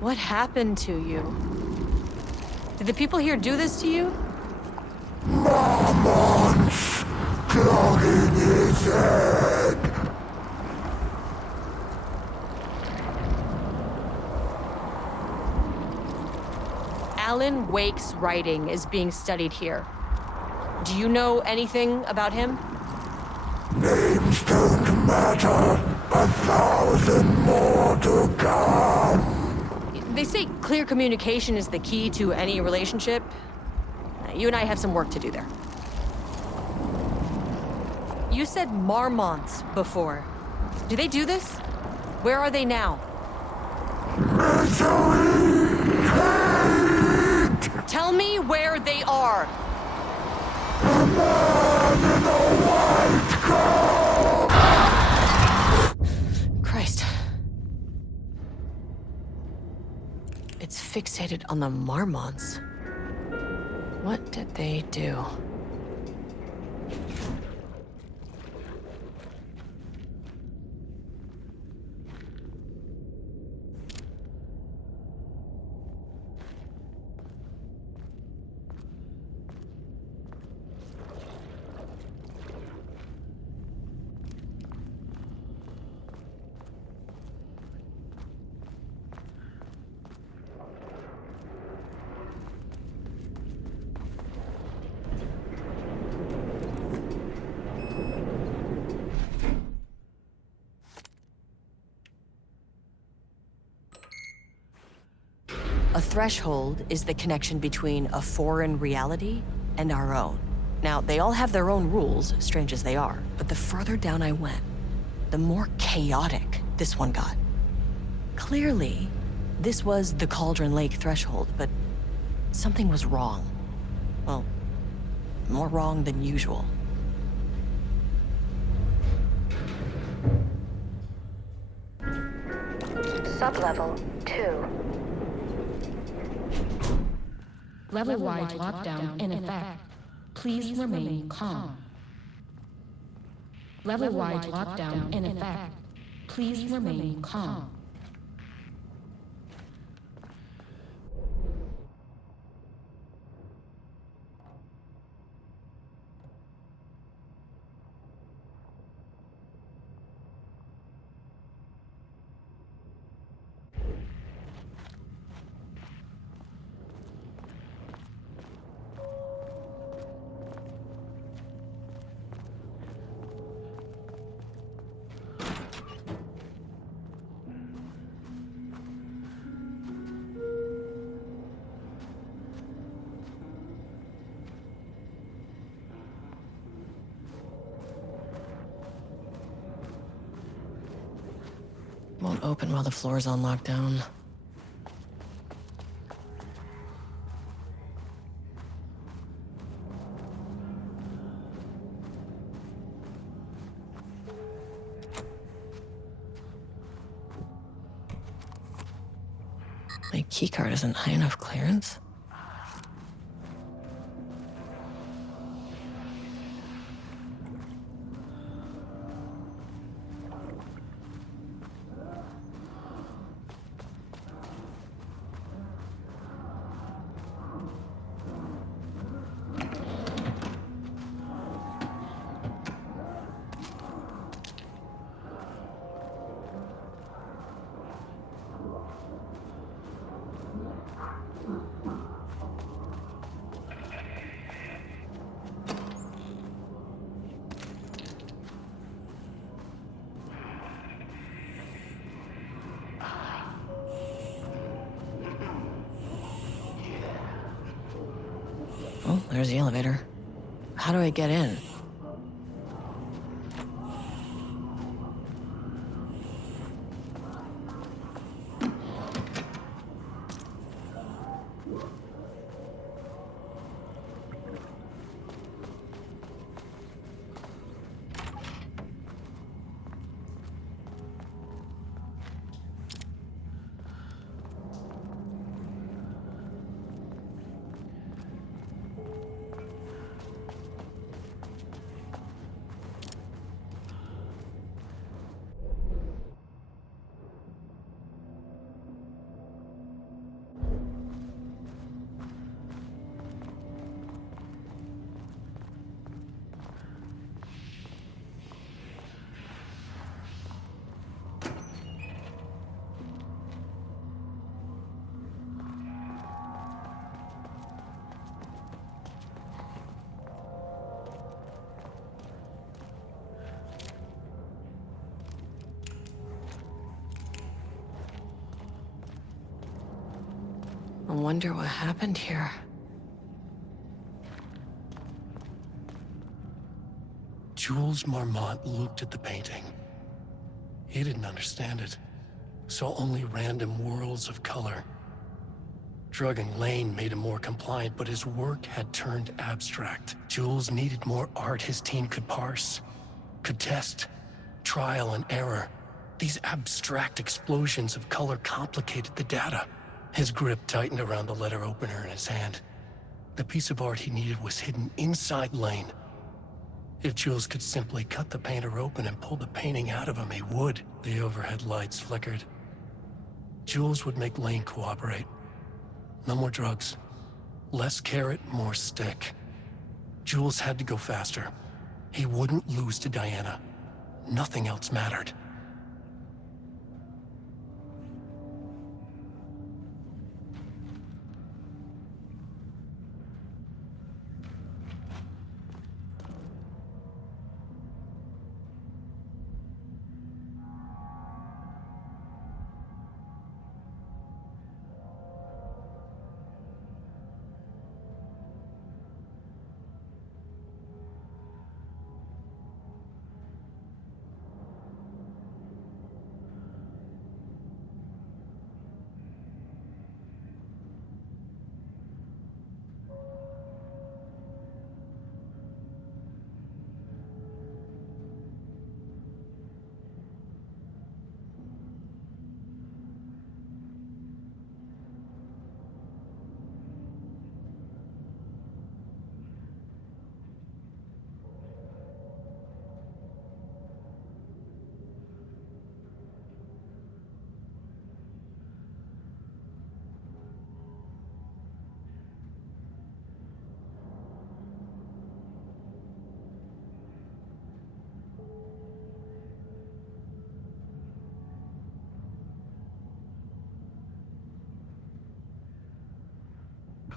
What happened to you? Did the people here do this to you? Marmon's clogging his head. Alan Wake's writing is being studied here. Do you know anything about him? Names don't matter. 1,000 more to come. They say clear communication is the key to any relationship. You and I have some work to do there. You said Marmonts before. Do they do this? Where are they now? Misery, hate. Tell me where they are. A man in a white coat. Christ. It's fixated on the Marmonts. What did they do? A threshold is the connection between a foreign reality and our own. Now, they all have their own rules, strange as they are, but the further down I went, the more chaotic this one got. Clearly, this was the Cauldron Lake threshold, but something was wrong. Well, more wrong than usual. Sublevel 2. Level-wide lockdown in effect. Please remain calm. Level-wide lockdown in effect. Please remain calm. won't open while the floor's on lockdown. My keycard isn't high enough clearance. Oh, there's the elevator. How do I get in? I wonder what happened here. Jules Marmont looked at the painting. He didn't understand it. Saw only random whirls of color. Drugging Lane made him more compliant, but his work had turned abstract. Jules needed more art his team could parse, could test. Trial and error. These abstract explosions of color complicated the data. His grip tightened around the letter opener in his hand. The piece of art he needed was hidden inside Lane. If Jules could simply cut the painter open and pull the painting out of him, he would. The overhead lights flickered. Jules would make Lane cooperate. No more drugs. Less carrot, more stick. Jules had to go faster. He wouldn't lose to Diana. Nothing else mattered.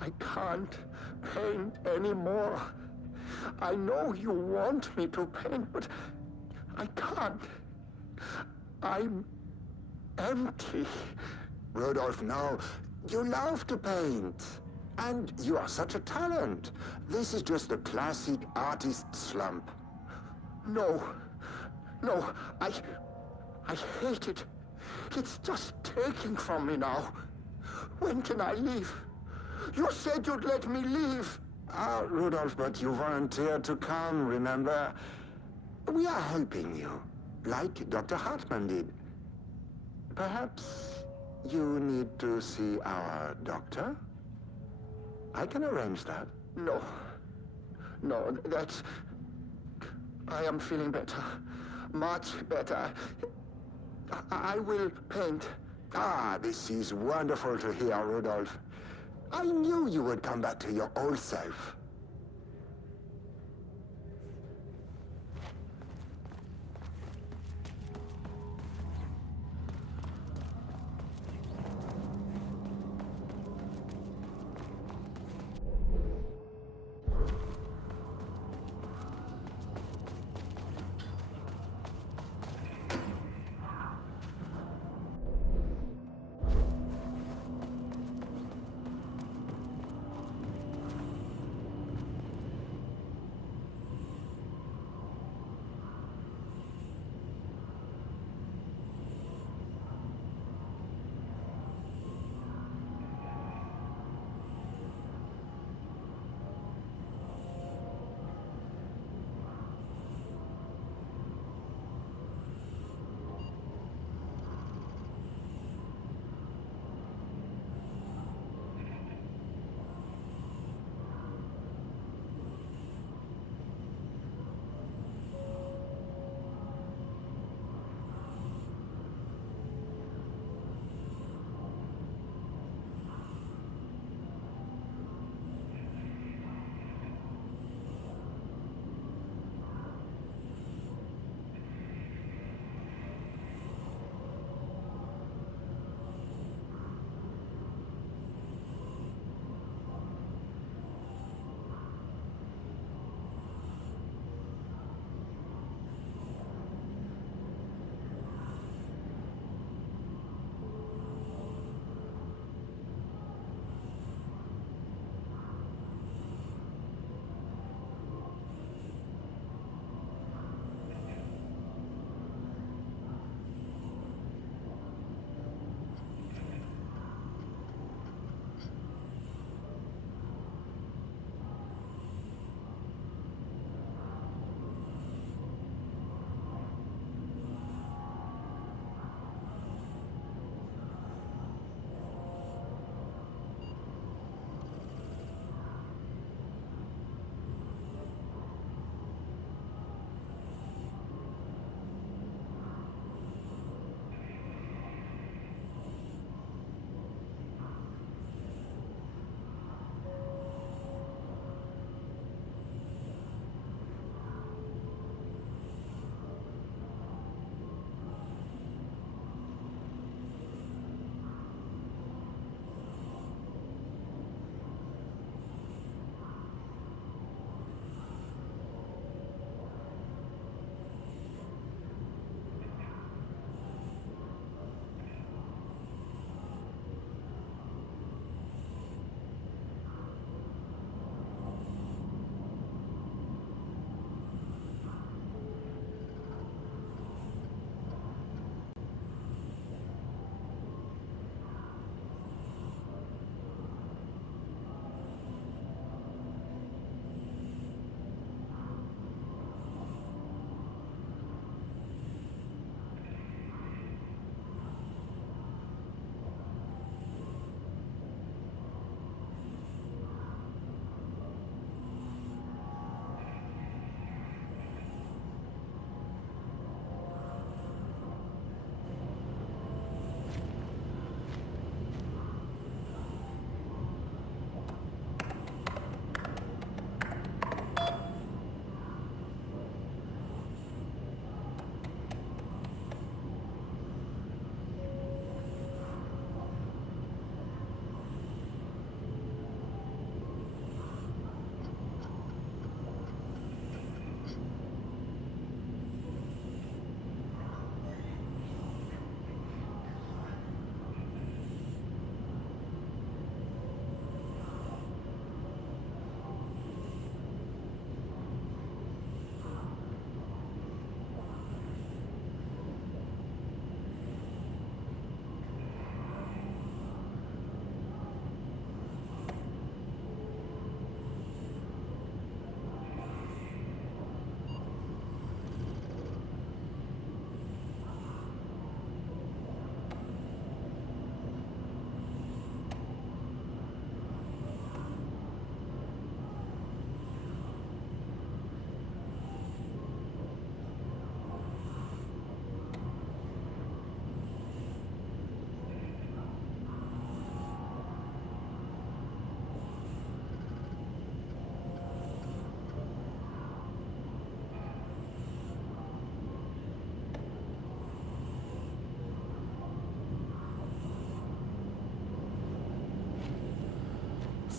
I can't paint anymore. I know you want me to paint, but I can't. I'm empty. Rudolph, no. You love to paint. And you are such a talent. This is just the classic artist slump. No. I hate it. It's just taken from me now. When can I leave? You said you'd let me leave. Ah, Rudolph, but you volunteered to come, remember? We are helping you, like Dr. Hartman did. Perhaps you need to see our doctor? I can arrange that. No. No, that's... I am feeling better. Much better. I will paint. Ah, this is wonderful to hear, Rudolph. I knew you would come back to your old self.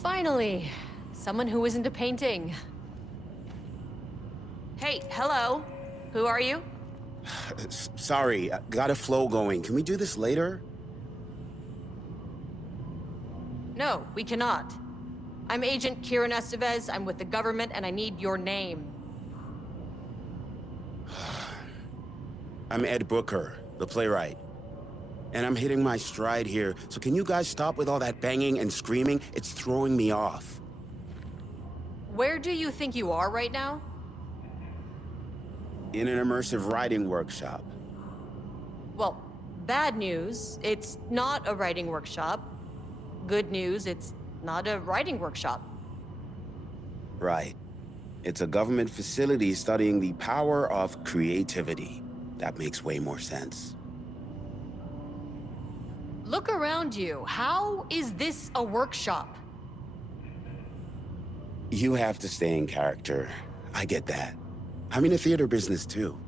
Finally, someone who isn't a painting. Hey, hello. Who are you? Sorry, got a flow going. Can we do this later? No, we cannot. I'm Agent Kieran Estevez. I'm with the government, and I need your name. I'm Ed Brooker, the playwright. And I'm hitting my stride here, so can you guys stop with all that banging and screaming? It's throwing me off. Where do you think you are right now? In an immersive writing workshop. Well, bad news, it's not a writing workshop. Good news, it's not a writing workshop. Right. It's a government facility studying the power of creativity. That makes way more sense. Look around you. How is this a workshop? You have to stay in character. I get that. I'm in the theater business too.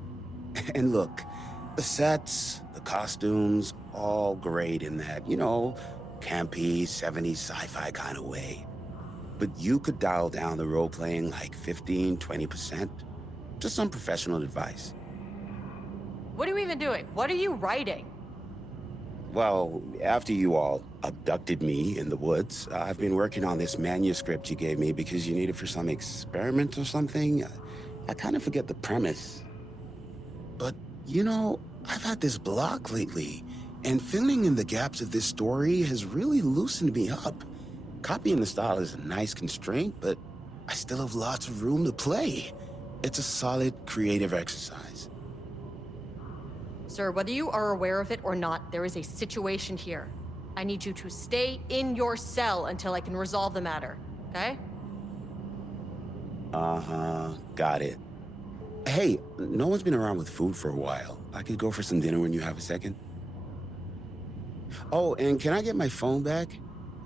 And look, the sets, the costumes, all great in that, you know, campy, 70s sci-fi kind of way. But you could dial down the role-playing like 15, 20%. Just some professional advice. What are you even doing? What are you writing? Well, after you all abducted me in the woods, I've been working on this manuscript you gave me because you need it for some experiment or something. I kind of forget the premise. But, you know, I've had this block lately, and filling in the gaps of this story has really loosened me up. Copying the style is a nice constraint, but I still have lots of room to play. It's a solid creative exercise. Sir, whether you are aware of it or not, there is a situation here. I need you to stay in your cell until I can resolve the matter, okay? Uh-huh, got it. Hey, no one's been around with food for a while. I could go for some dinner when you have a second. Oh, and can I get my phone back?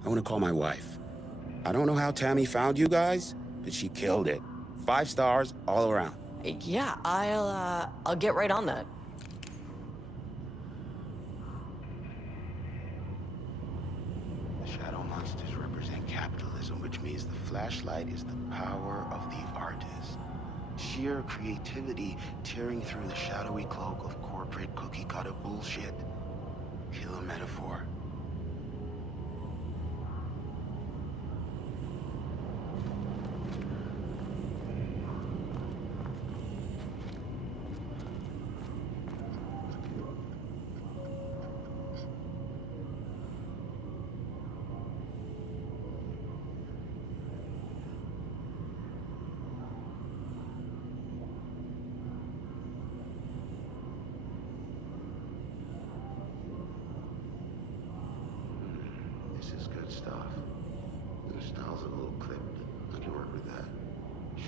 I want to call my wife. I don't know how Tammy found you guys, but she killed it. 5 stars all around. Yeah, I'll get right on that. Shadow monsters represent capitalism, which means the flashlight is the power of the artist. Sheer creativity tearing through the shadowy cloak of corporate cookie-cutter bullshit. Killer metaphor. This is good stuff. The style's a little clipped. I can work with that.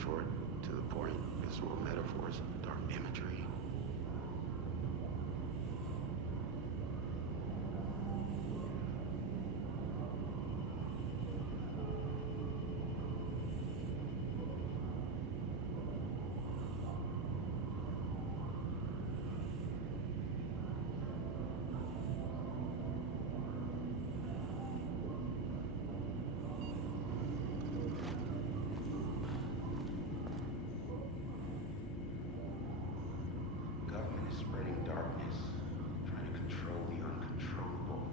Short, to the point, visual metaphors, dark imagery. Spreading darkness, trying to control the uncontrollable.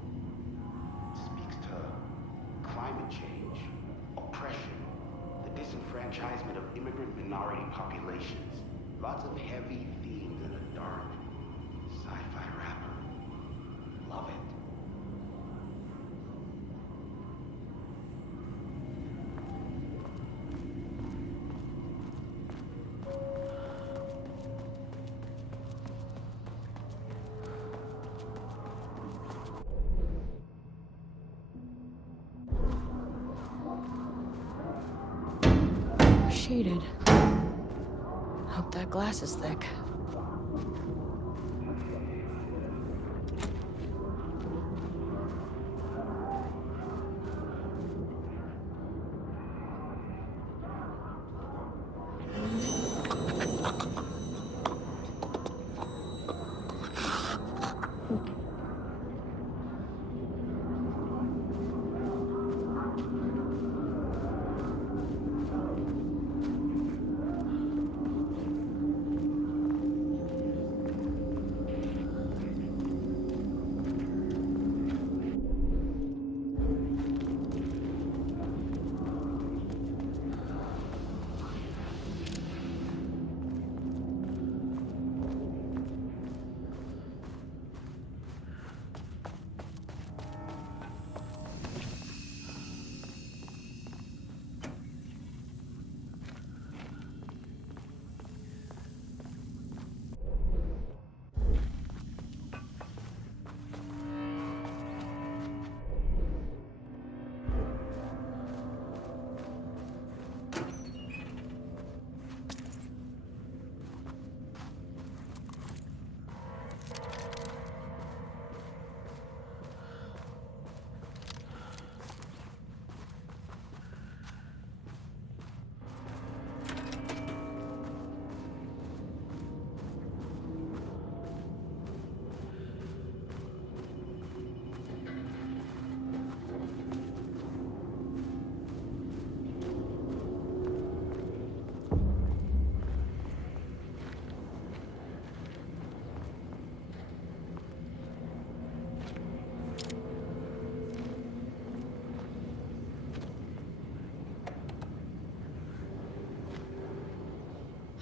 It speaks to climate change, oppression, the disenfranchisement of immigrant minority populations. Lots of heavy themes in a dark sci-fi wrapper. Love it. Shaded. Hope that glass is thick.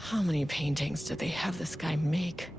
How many paintings did they have this guy make?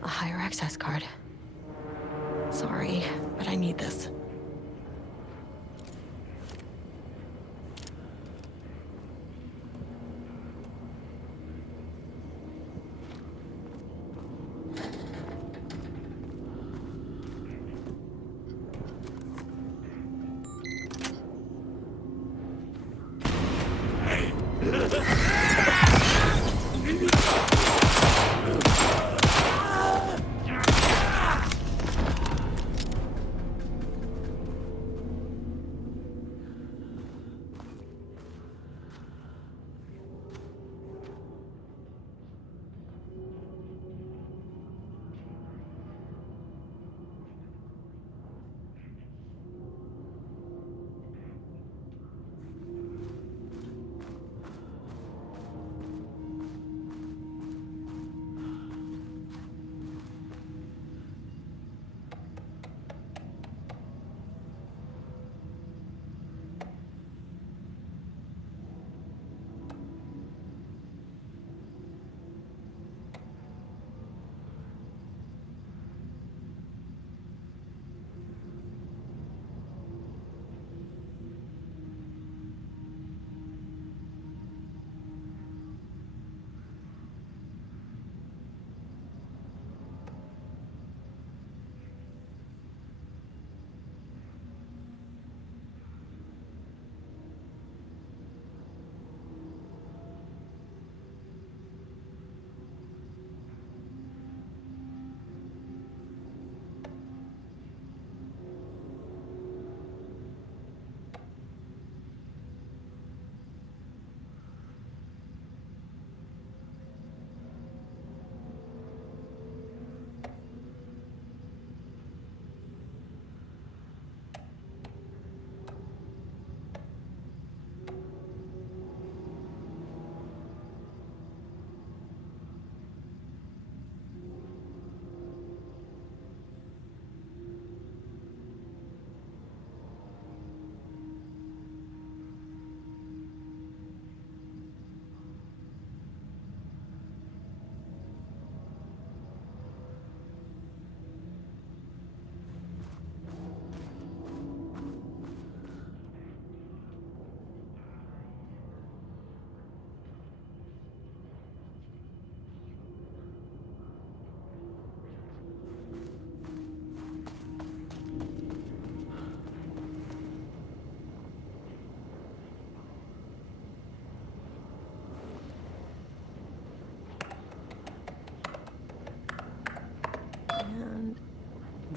A higher access card. Sorry, but I need this.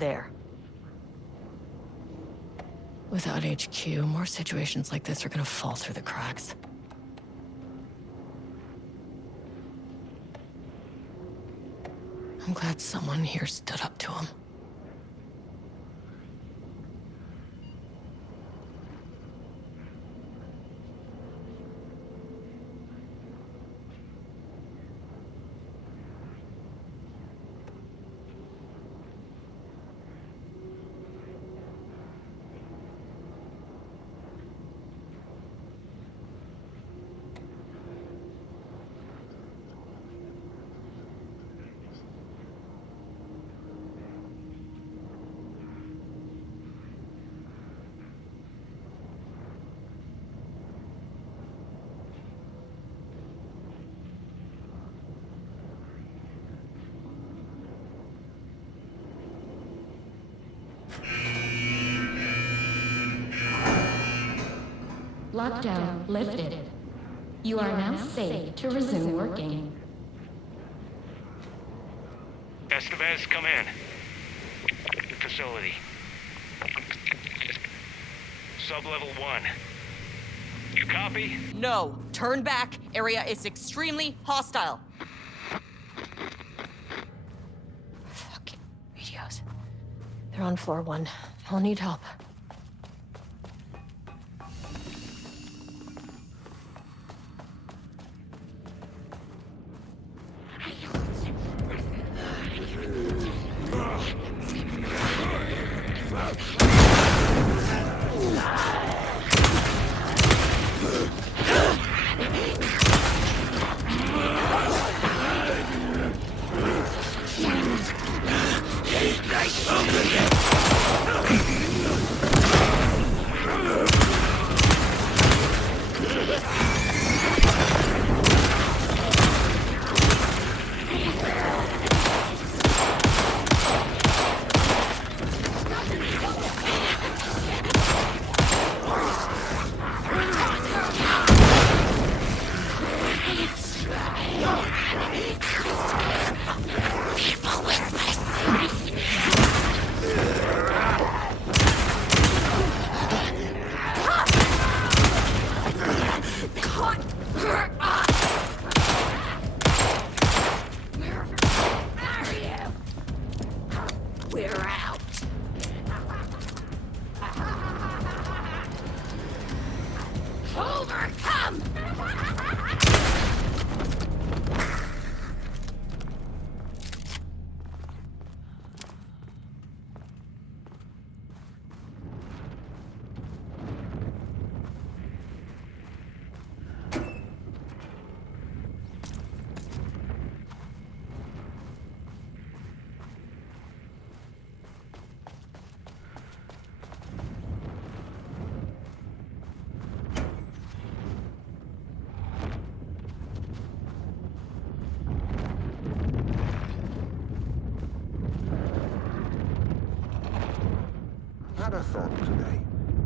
there. Without HQ, more situations like this are gonna fall through the cracks. I'm glad someone here stood up to him. Lockdown lifted. You are now safe to resume working. Estevez, come in. The facility. Sub-level 1. You copy? No! Turn back! Area is extremely hostile! Fucking radios. They're on floor 1. I'll need help. Had a thought today,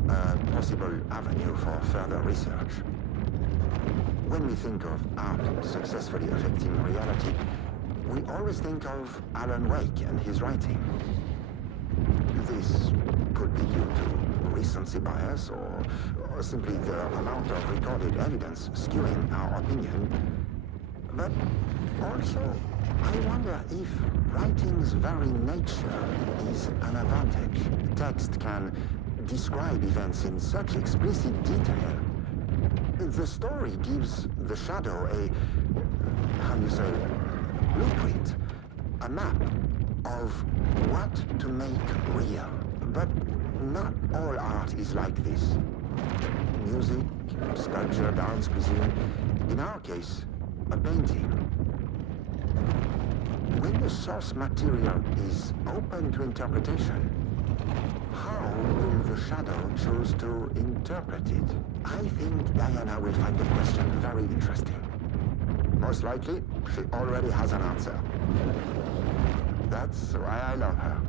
a possible avenue for further research. When we think of art successfully affecting reality, we always think of Alan Wake and his writing. This could be due to recency bias or simply the amount of recorded evidence skewing our opinion. But also, I wonder if writing's very nature is an advantage. Text can describe events in such explicit detail. The story gives the shadow a, how you say, blueprint, a map of what to make real. But not all art is like this. Music, sculpture, dance, cuisine. In our case, a painting. When the source material is open to interpretation, how will the shadow choose to interpret it? I think Diana will find the question very interesting. Most likely, she already has an answer. That's why I love her.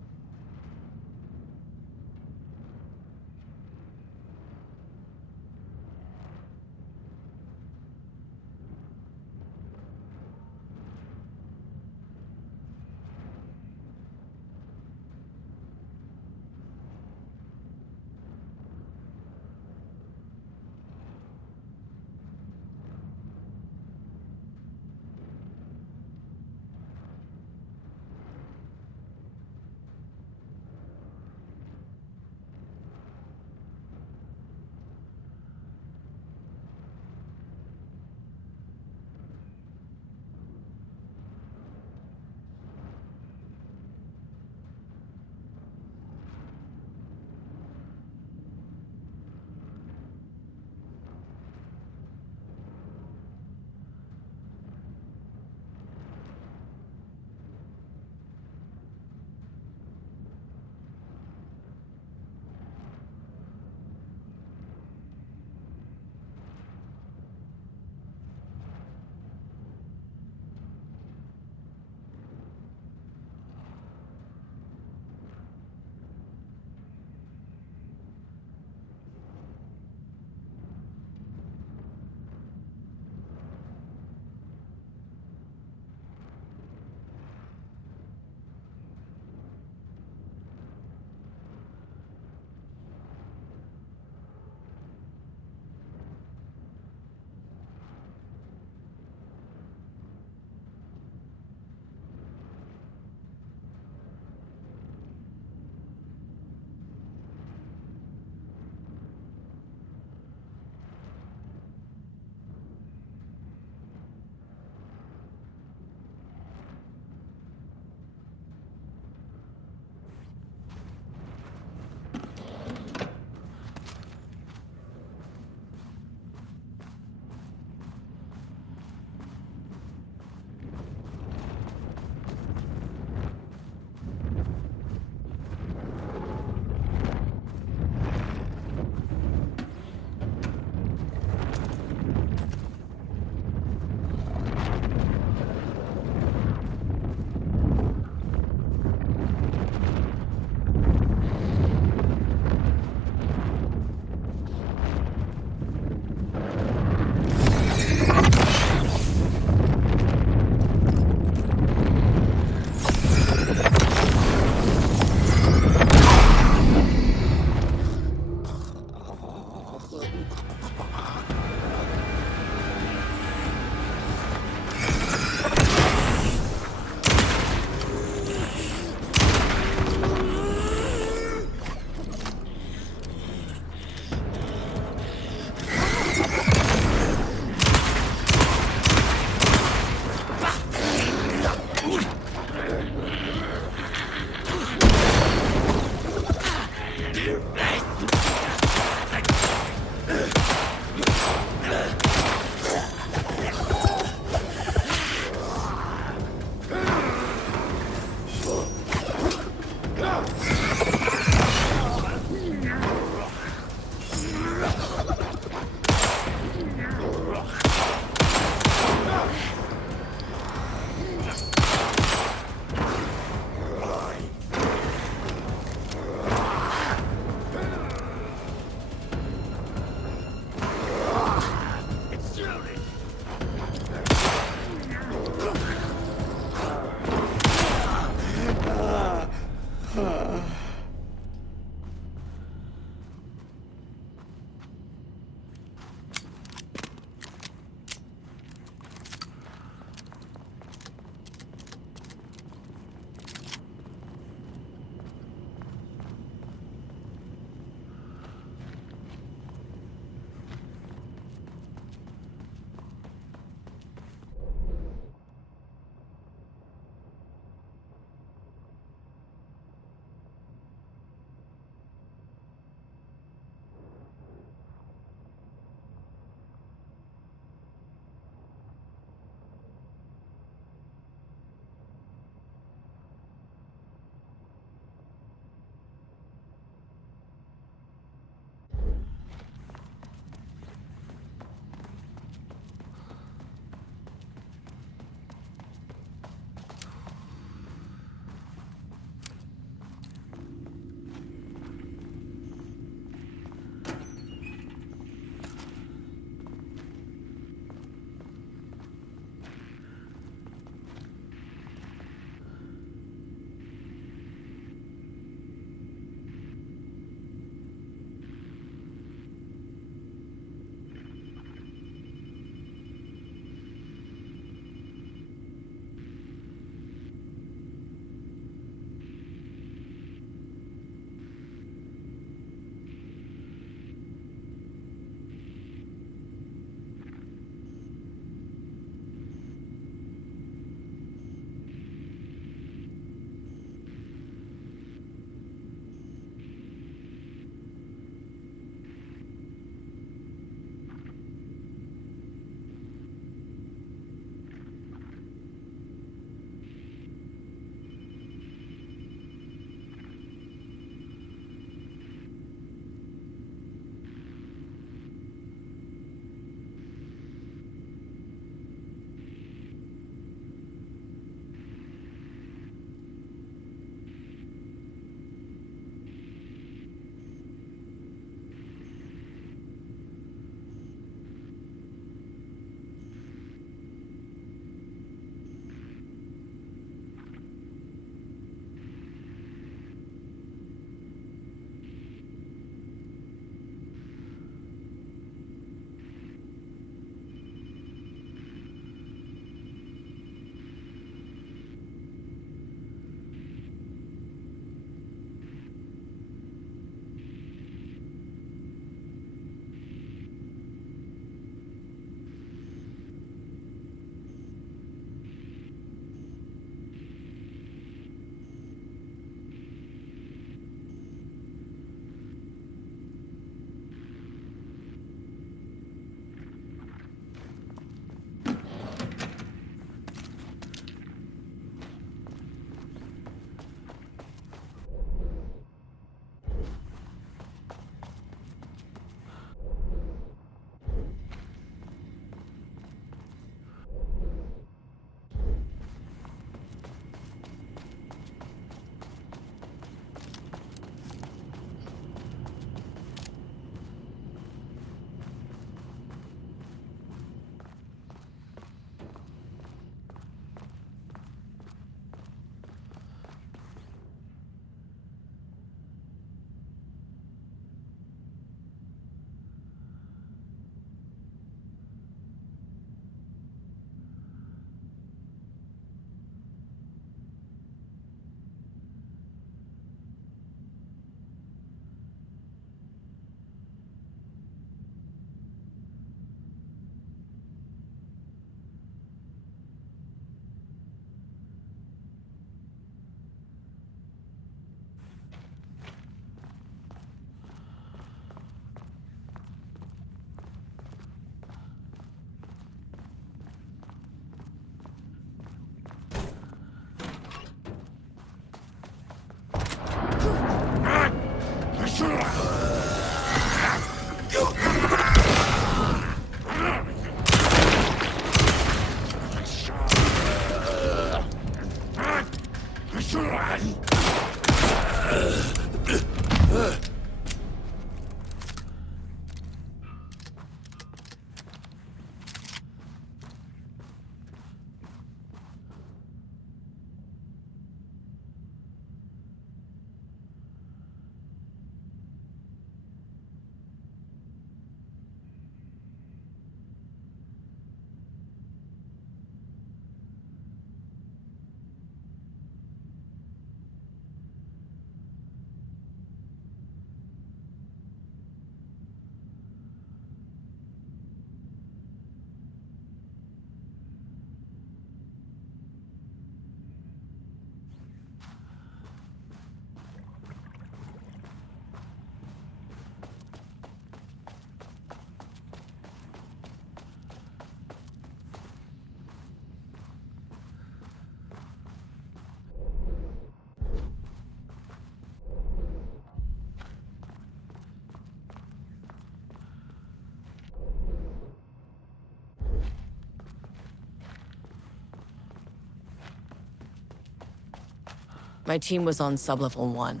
My team was on sublevel 1.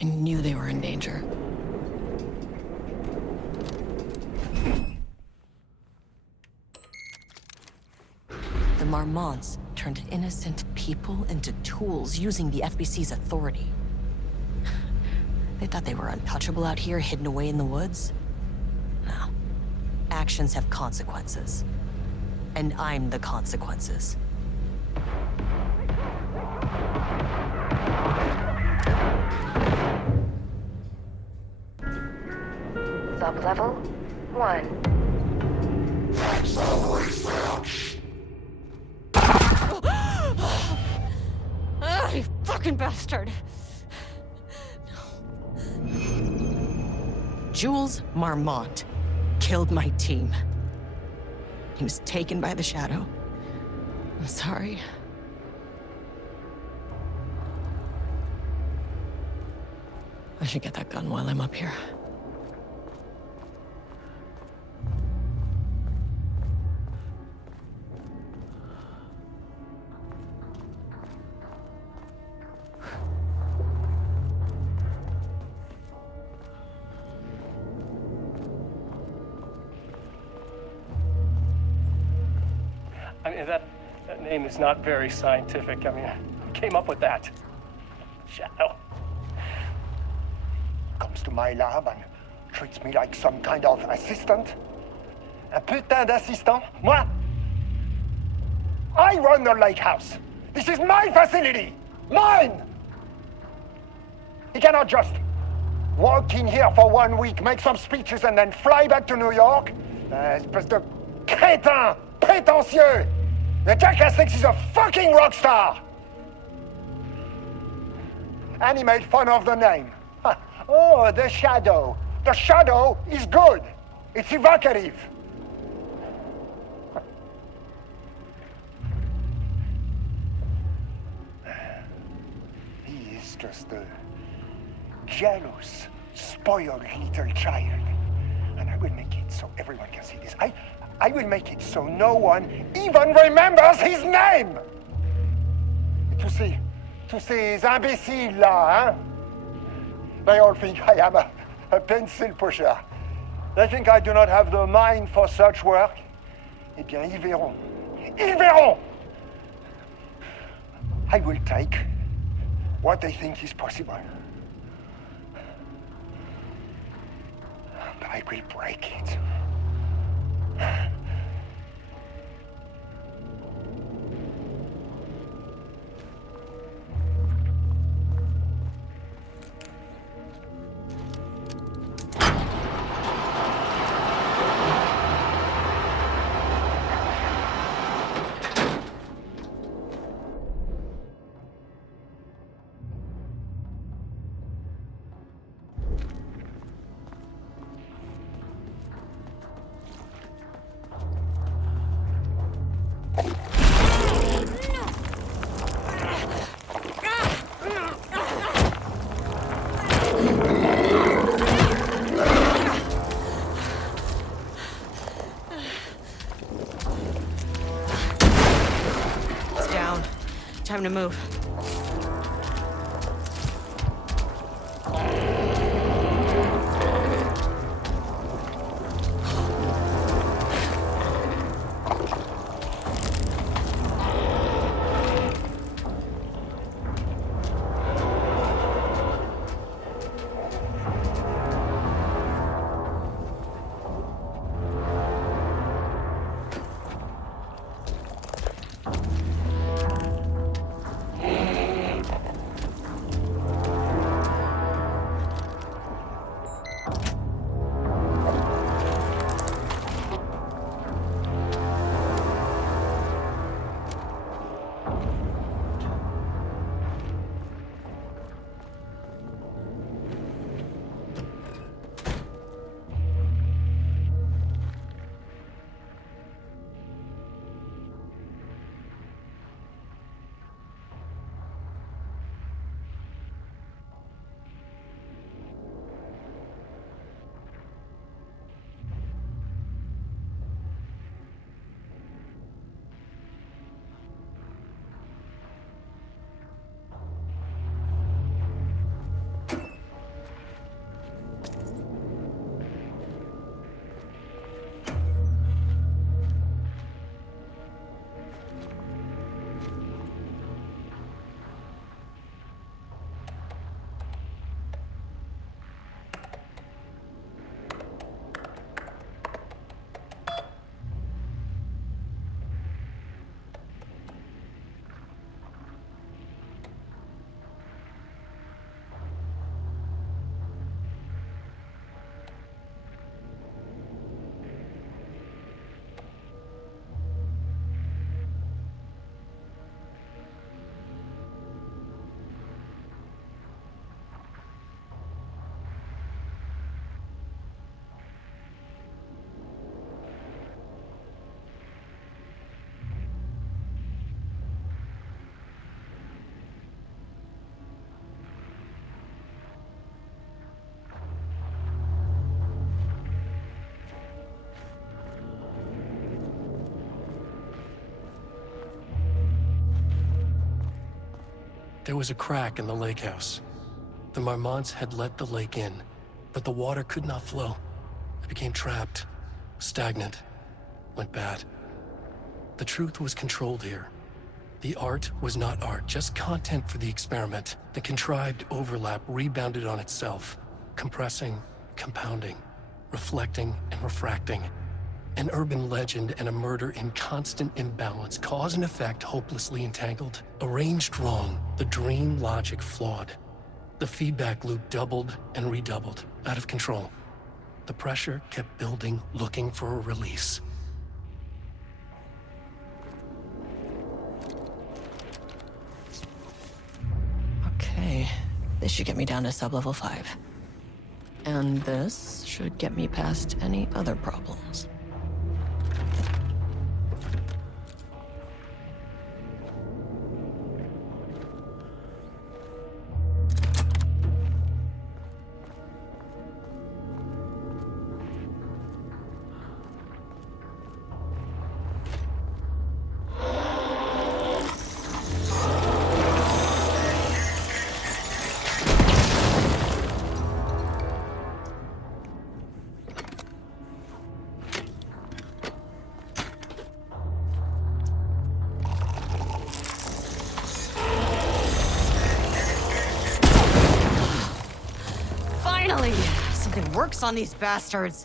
I knew they were in danger. The Marmonts turned innocent people into tools using the FBC's authority. They thought they were untouchable out here, hidden away in the woods? No. Actions have consequences. And I'm the consequences. Sublevel 1. That's always there. Ah, you fucking bastard! Jules Marmont killed my team. He was taken by the Shadow. I'm sorry. I should get that gun while I'm up here. I mean, that name is not very scientific. I mean, who came up with that? Shadow. Comes to my lab and treats me like some kind of assistant. Un putain d'assistant? Moi? I run the lake house. This is my facility. Mine! He cannot just walk in here for 1 week, make some speeches, and then fly back to New York. Espèce de crétin! Prétentieux! The jackass thinks he's a fucking rock star! And he made fun of the name. Huh. Oh, the Shadow. The Shadow is good. It's evocative. He is just a jealous, spoiled little child. And I will make it so everyone can see this. I will make it so no one even remembers his name! To ces imbéciles là, hein? They all think I am a pencil pusher. They think I do not have the mind for such work. Eh bien, ils verront. Ils verront! I will take what they think is possible. But I will break it. Time to move. There was a crack in the lake house. The Marmonts had let the lake in, but the water could not flow. It became trapped, stagnant, went bad. The truth was controlled here. The art was not art, just content for the experiment. The contrived overlap rebounded on itself, compressing, compounding, reflecting and refracting. An urban legend and a murder in constant imbalance, cause and effect hopelessly entangled. Arranged wrong, the dream logic flawed. The feedback loop doubled and redoubled, out of control. The pressure kept building, looking for a release. Okay, this should get me down to sub-level 5. And this should get me past any other problems. Finally! Something works on these bastards!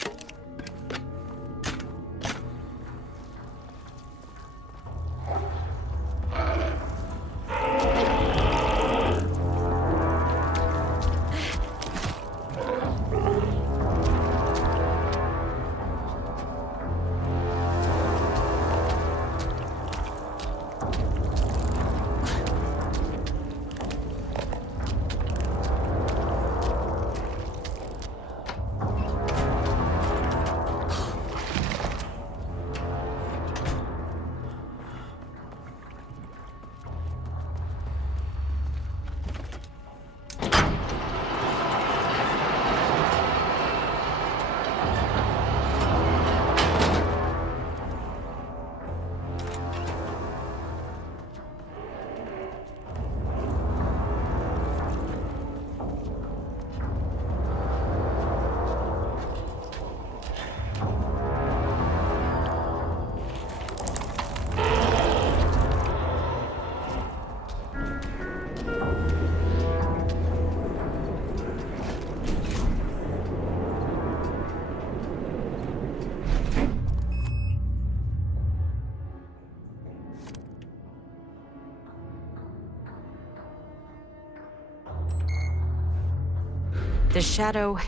The Shadow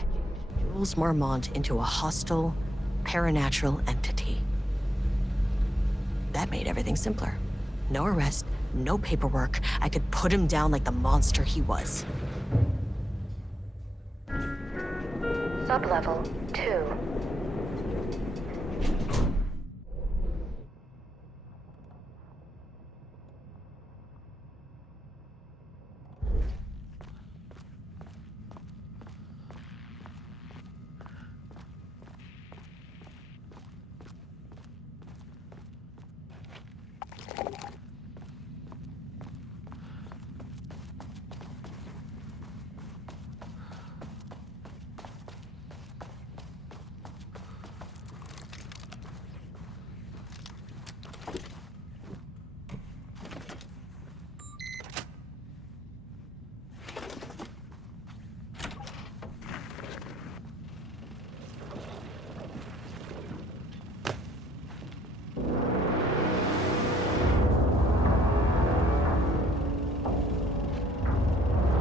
fuels Marmont into a hostile, paranatural entity. That made everything simpler. No arrest, no paperwork. I could put him down like the monster he was. Sublevel 2.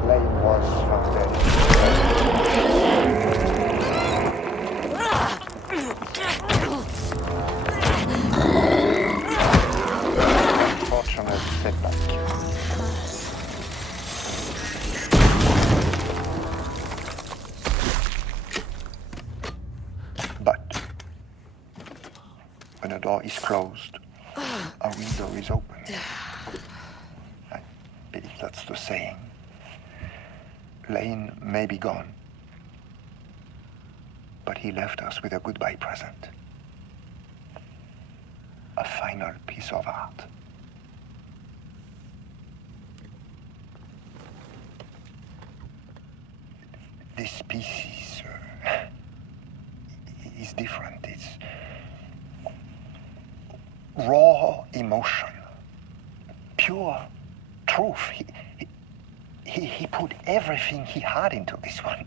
Lane was found dead. Unfortunate setback. But when a door is closed, a window is open. I believe that's the saying. Lane may be gone, but he left us with a goodbye present. A final piece of art. this piece is different. It's raw emotion, pure truth. He put everything he had into this one.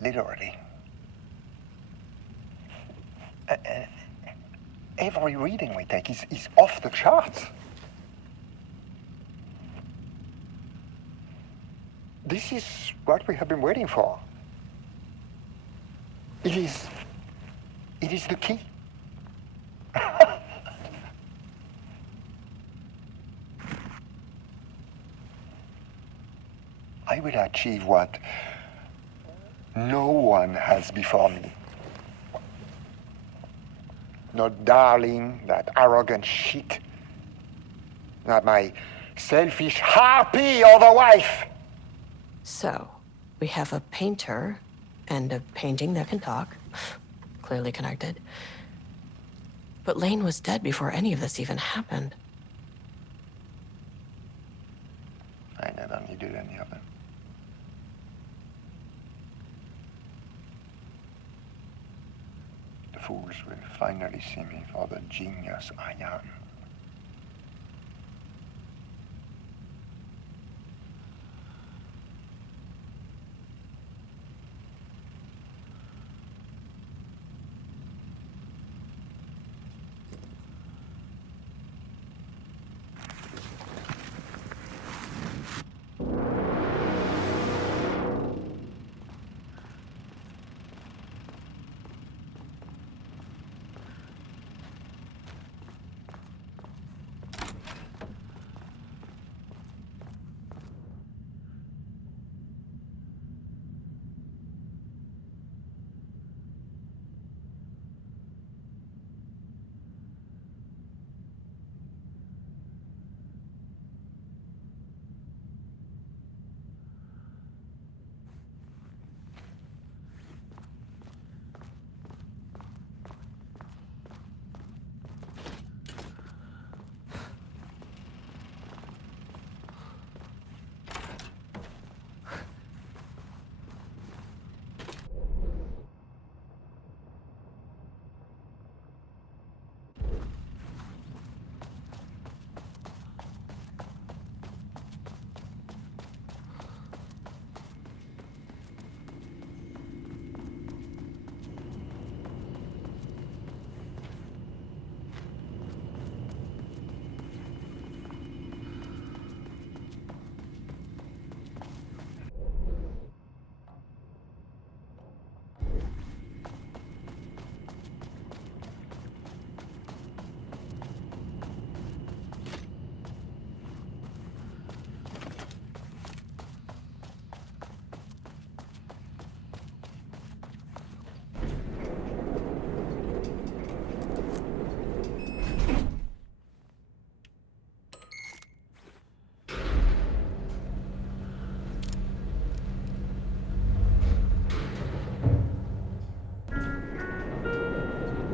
Literally. Every reading we take is off the charts. This is what we have been waiting for. It is the key. I will achieve what no one has before me. Not darling, that arrogant shit. Not my selfish harpy or the wife. So, we have a painter and a painting that can talk. Clearly connected. But Lane was dead before any of this even happened. I never needed any of them. The fools will finally see me for the genius I am.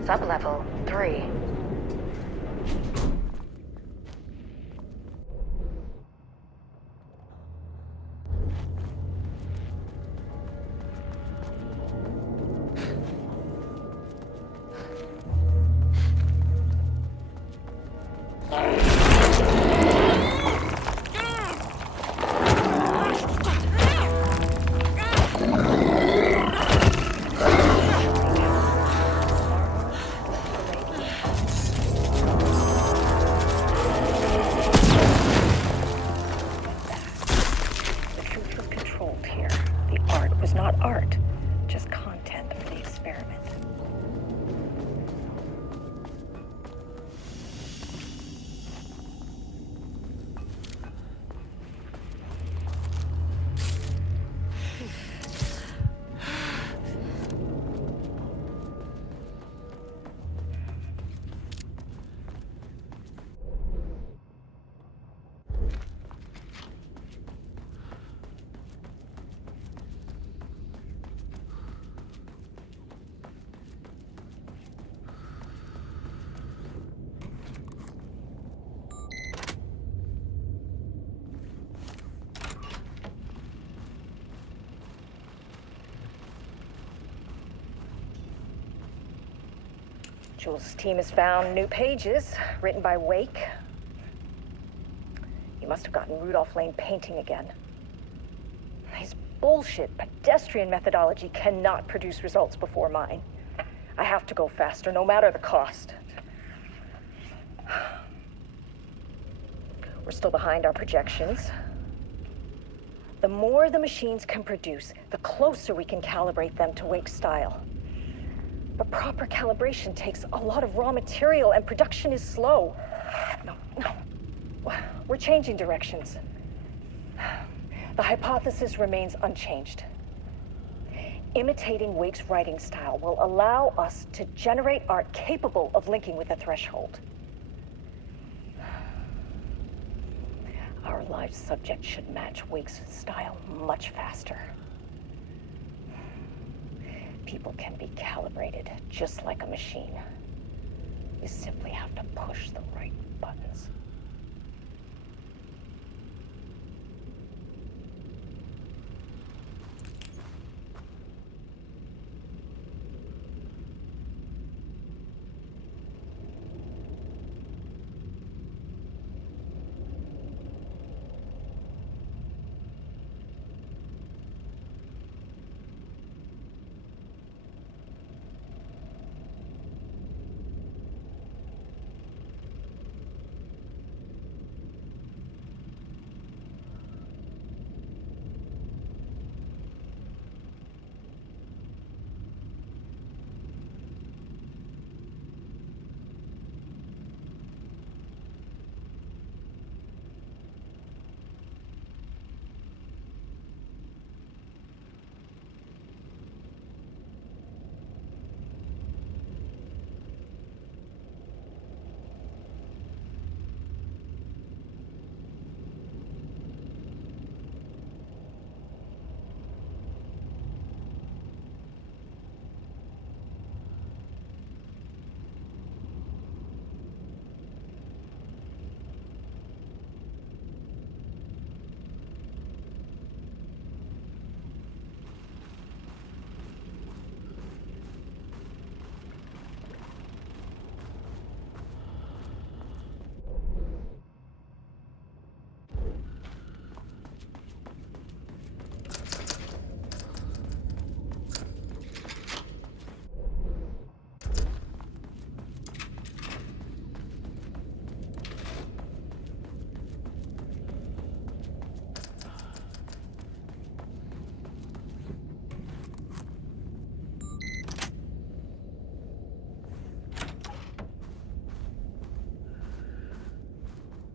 Sublevel 3. Jules' team has found new pages written by Wake. He must have gotten Rudolph Lane painting again. His bullshit pedestrian methodology cannot produce results before mine. I have to go faster, no matter the cost. We're still behind our projections. The more the machines can produce, the closer we can calibrate them to Wake's style. But proper calibration takes a lot of raw material, and production is slow. No. We're changing directions. The hypothesis remains unchanged. Imitating Wake's writing style will allow us to generate art capable of linking with the threshold. Our live subject should match Wake's style much faster. People can be calibrated just like a machine. You simply have to push the right buttons.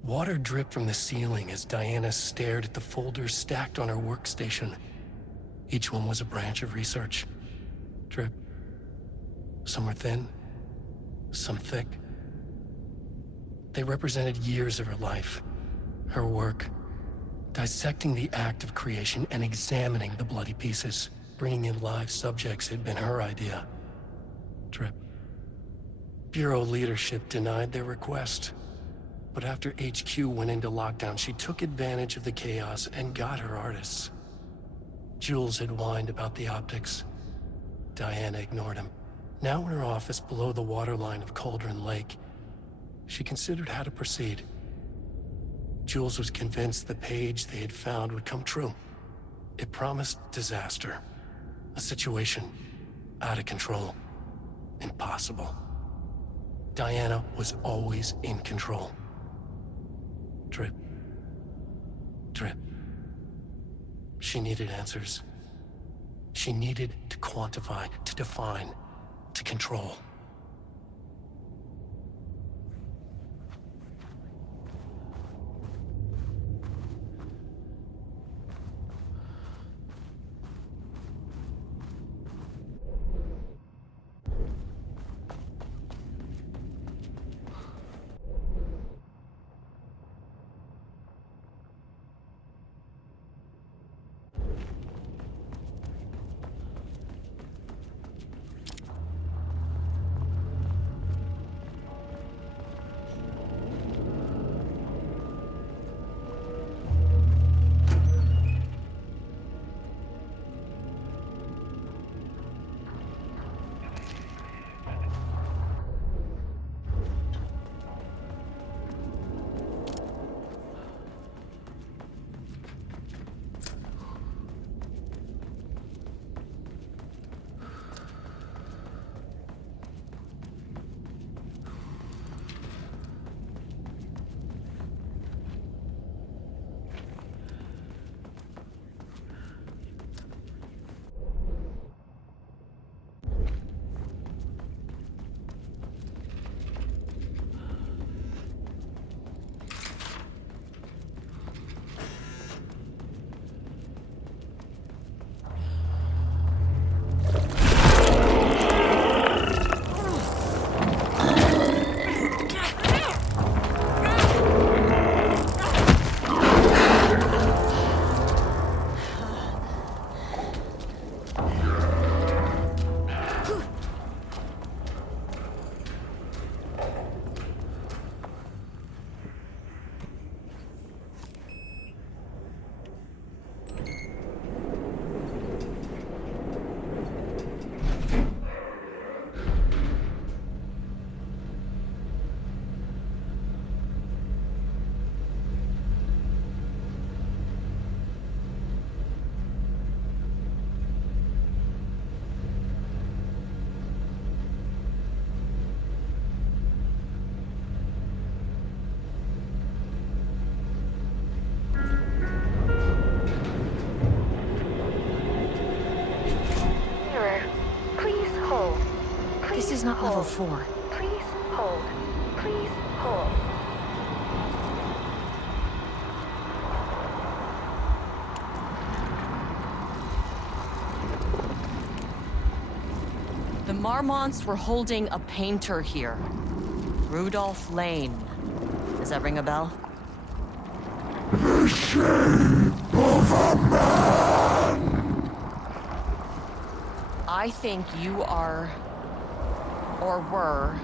Water dripped from the ceiling as Diana stared at the folders stacked on her workstation. Each one was a branch of research. Drip. Some were thin, some thick. They represented years of her life, her work, dissecting the act of creation and examining the bloody pieces. Bringing in live subjects had been her idea. Drip. Bureau leadership denied their request. But after HQ went into lockdown, she took advantage of the chaos and got her artists. Jules had whined about the optics. Diana ignored him. Now in her office below the waterline of Cauldron Lake, she considered how to proceed. Jules was convinced the page they had found would come true. It promised disaster. A situation out of control. Impossible. Diana was always in control. Drip. Drip. She needed answers. She needed to quantify, to define, to control. This is not level 4. Please hold. Please hold. The Marmonts were holding a painter here. Rudolph Lane. Does that ring a bell? The shape of a man! I think you are, or were,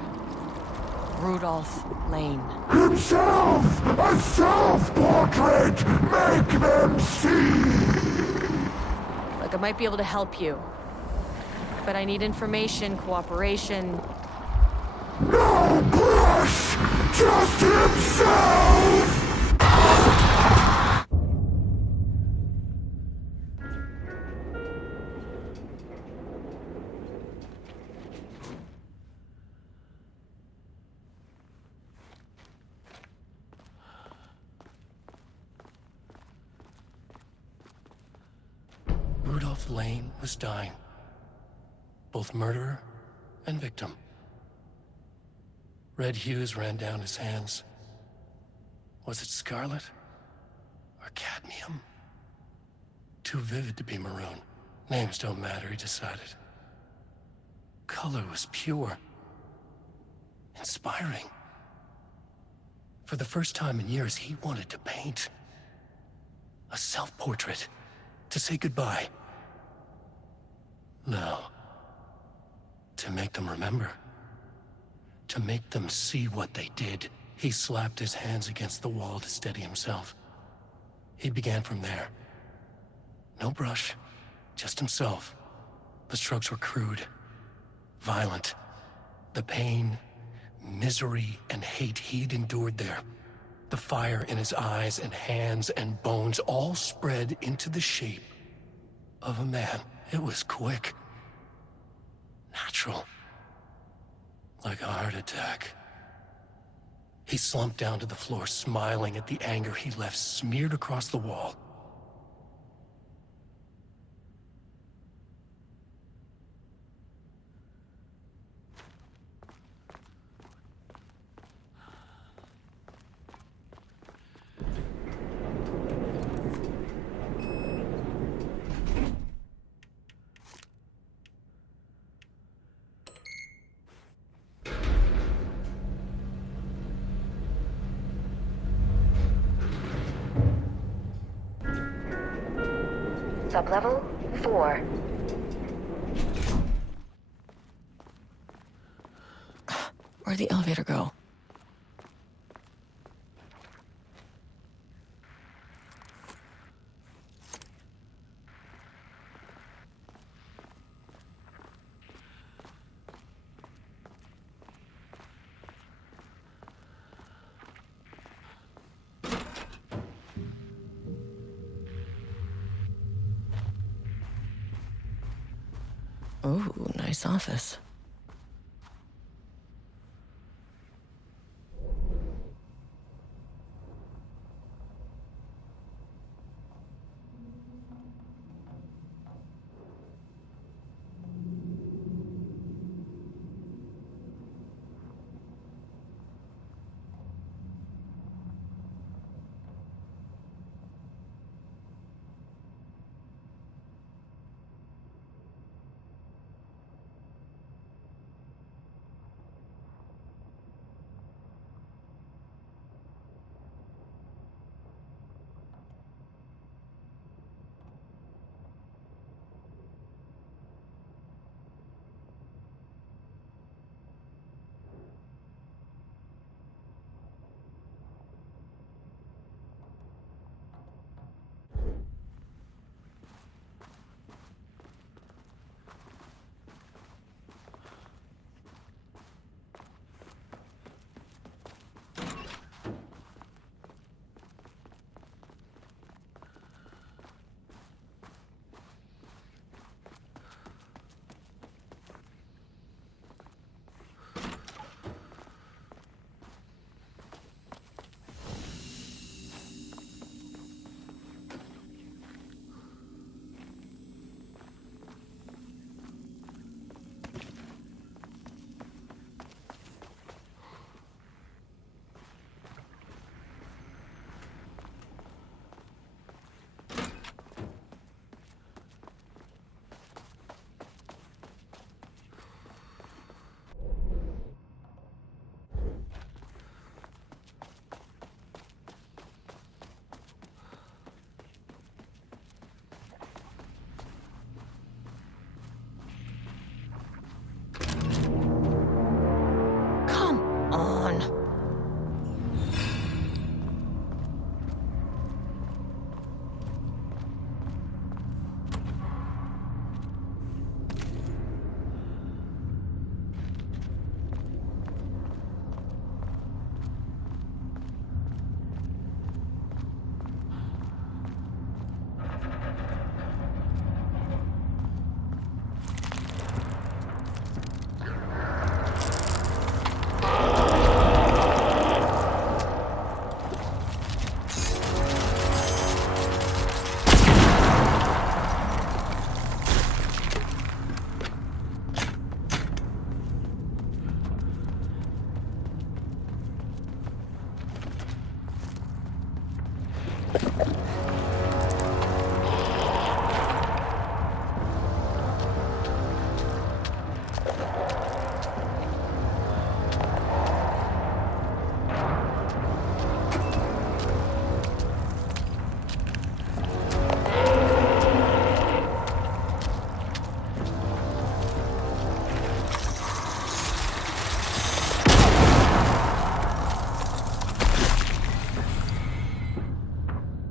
Rudolph Lane. Himself! A self-portrait! Make them see! Look, I might be able to help you. But I need information, cooperation. No brush! Just himself! Rudolph Lane was dying. Both murderer and victim. Red hues ran down his hands. Was it scarlet or cadmium? Too vivid to be maroon. Names don't matter, he decided. Color was pure. Inspiring. For the first time in years, he wanted to paint. A self-portrait. To say goodbye. No. To make them remember. To make them see what they did. He slapped his hands against the wall to steady himself. He began from there. No brush, just himself. The strokes were crude, violent. The pain, misery, and hate he'd endured there. The fire in his eyes and hands and bones all spread into the shape of a man. It was quick. Natural. Like a heart attack. He slumped down to the floor, smiling at the anger he left smeared across the wall. Sublevel 4. Where'd the elevator go? Ooh, nice office.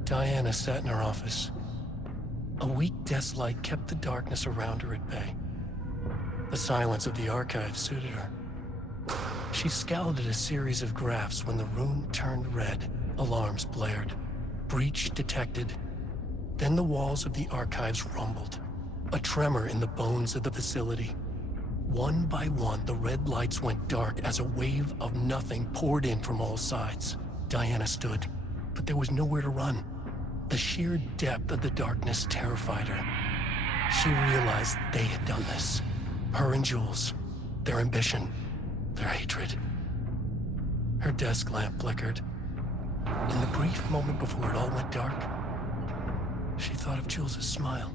Diana sat in her office. A weak desk light kept the darkness around her at bay. The silence of the archive suited her. She scowled at a series of graphs when the room turned red. Alarms blared. Breach detected. Then the walls of the archives rumbled. A tremor in the bones of the facility. One by one, the red lights went dark as a wave of nothing poured in from all sides. Diana stood, but there was nowhere to run. The sheer depth of the darkness terrified her. She realized they had done this. Her and Jules. Their ambition. Their hatred. Her desk lamp flickered. In the brief moment before it all went dark, she thought of Jules' smile.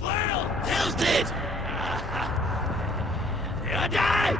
Well, tilted! You die!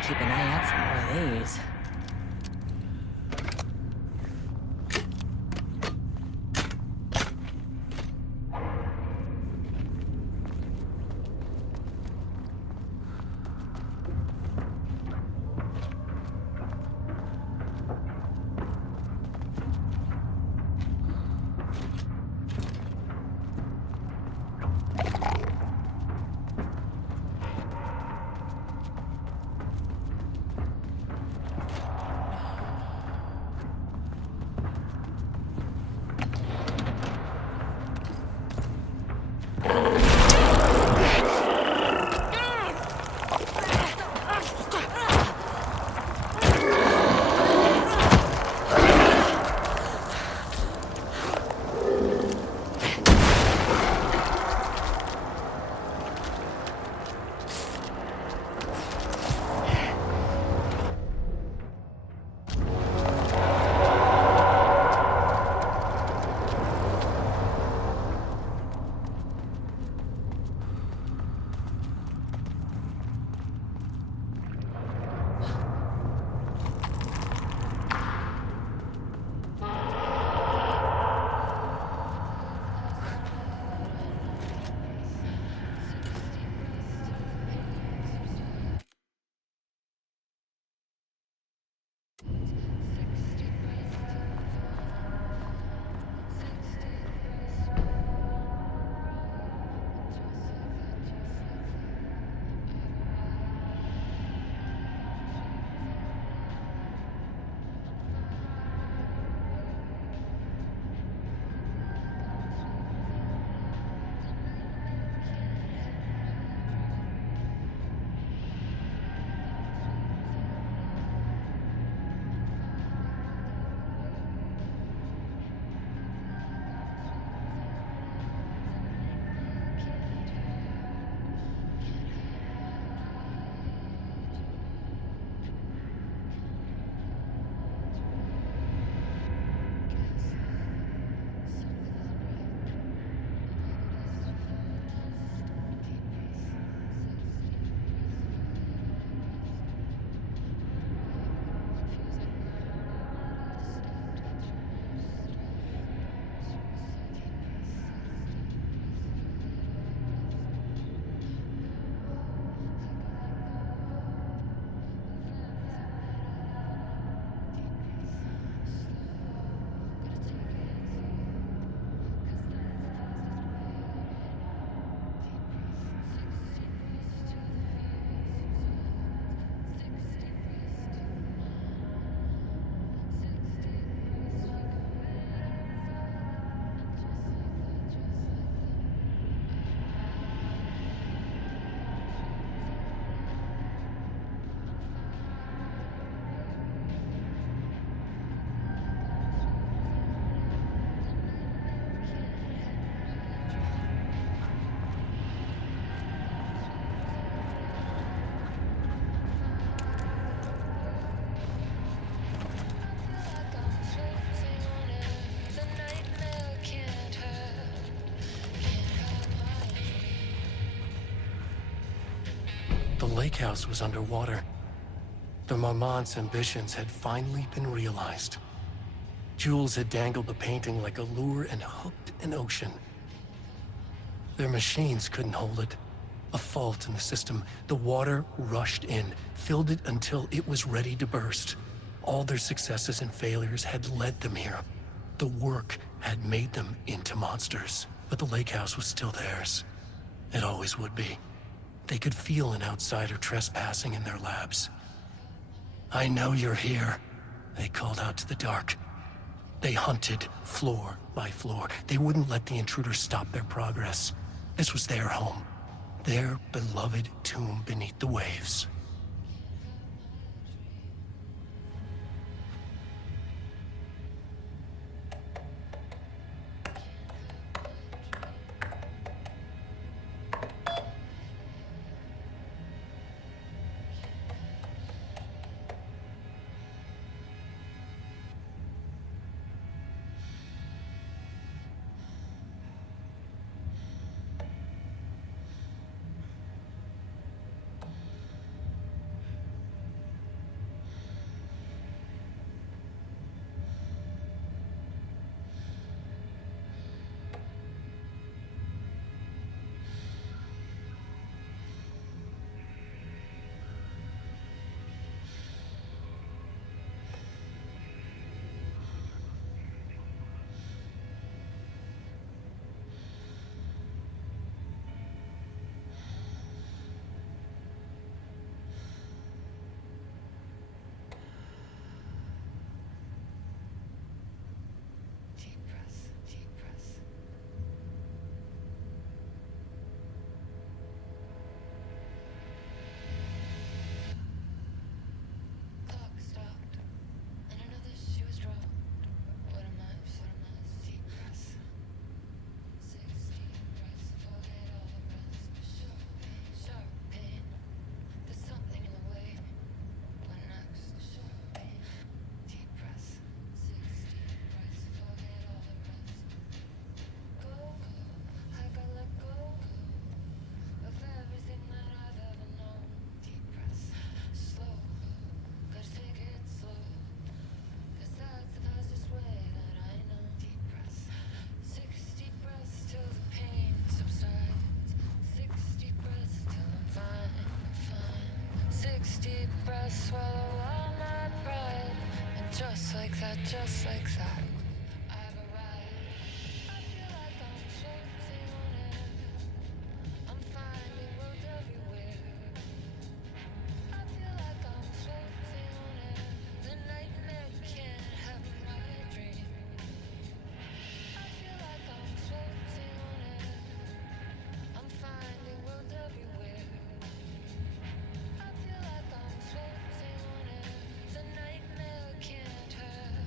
Keep an eye out for more of these. lake house was underwater. The Marmont's ambitions had finally been realized. Jules had dangled the painting like a lure and hooked an ocean. Their machines couldn't hold it. A fault in the system. The water rushed in, filled it until it was ready to burst. All their successes and failures had led them here. The work had made them into monsters, but the lake house was still theirs. It always would be. They could feel an outsider trespassing in their labs. "I know you're here," they called out to the dark. They hunted floor by floor. They wouldn't let the intruders stop their progress. This was their home, their beloved tomb beneath the waves. Swallow all my pride, and just like that, I've arrived. I feel like I'm floating on air. I'm finding roads everywhere. I feel like I'm floating on air. The nightmare can't have my dream. I feel like I'm floating on air. I'm finding roads everywhere. I feel like I'm floating on air. The nightmare can't hurt.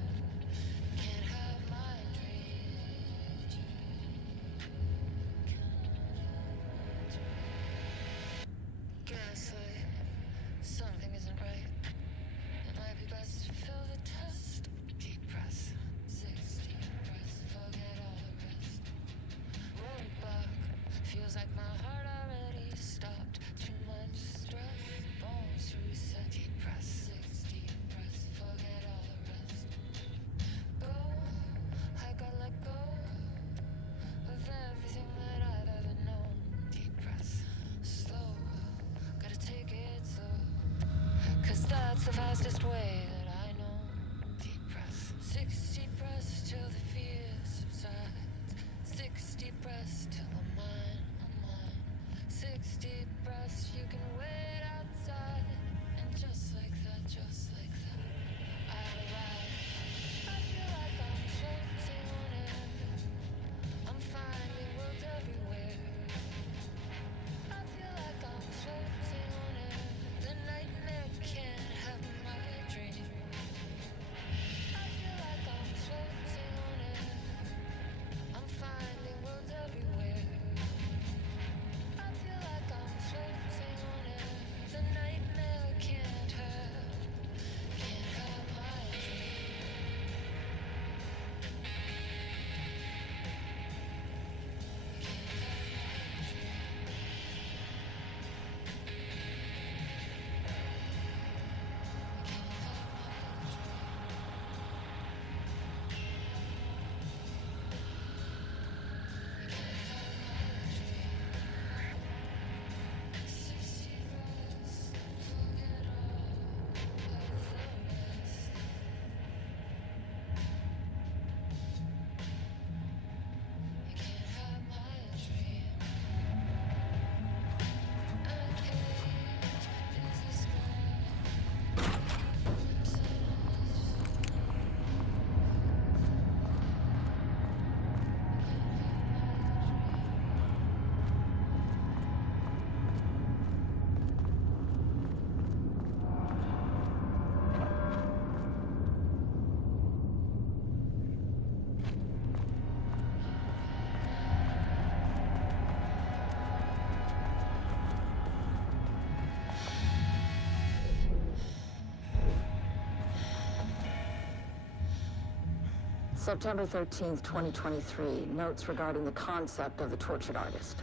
September 13th, 2023. Notes regarding the concept of the tortured artist.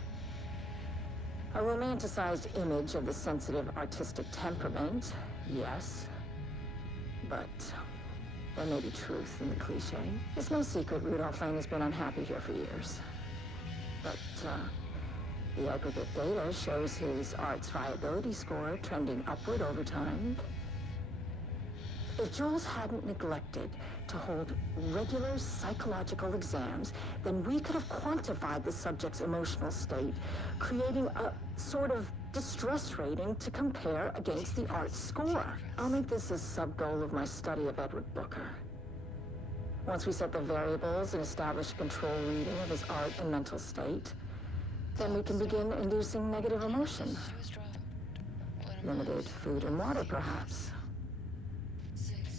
A romanticized image of the sensitive artistic temperament, yes. But there may be truth in the cliche. It's no secret Rudolph Lane has been unhappy here for years. But, the aggregate data shows his art's viability score trending upward over time. If Jules hadn't neglected to hold regular psychological exams, then we could have quantified the subject's emotional state, creating a sort of distress rating to compare against the art score. I'll make this a sub-goal of my study of Edward Booker. Once we set the variables and establish a control reading of his art and mental state, then we can begin inducing negative emotion. Limited food and water, perhaps.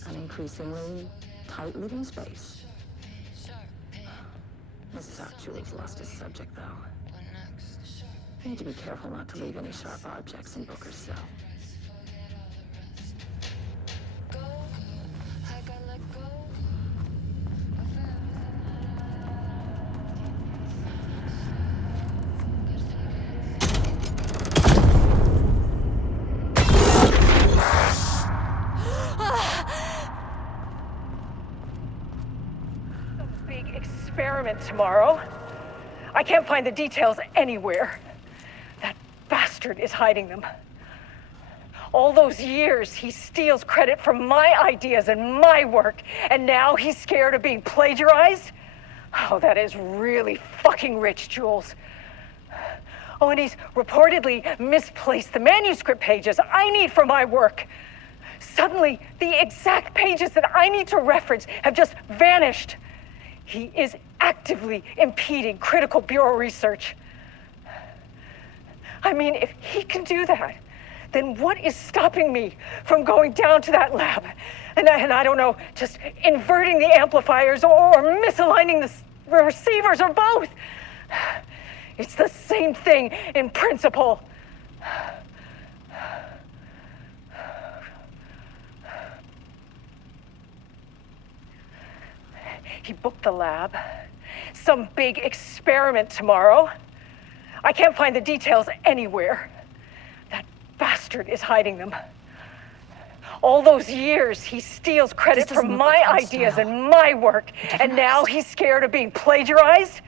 An increasingly tight living space. This is how Jules lost his subject, though. I need to be careful not to leave any sharp objects in Booker's cell. Tomorrow. I can't find the details anywhere. That bastard is hiding them. All those years, he steals credit for my ideas and my work, and now he's scared of being plagiarized? Oh, that is really fucking rich, Jules. Oh, and he's reportedly misplaced the manuscript pages I need for my work. Suddenly, the exact pages that I need to reference have just vanished. He is actively impeding critical bureau research. I mean, if he can do that, then what is stopping me from going down to that lab? And I don't know, just inverting the amplifiers or misaligning the receivers or both. It's the same thing in principle. He booked the lab. Some big experiment tomorrow. I can't find the details anywhere. That bastard is hiding them. All those years, he steals credit for my ideas and my work, and now he's scared of being plagiarized?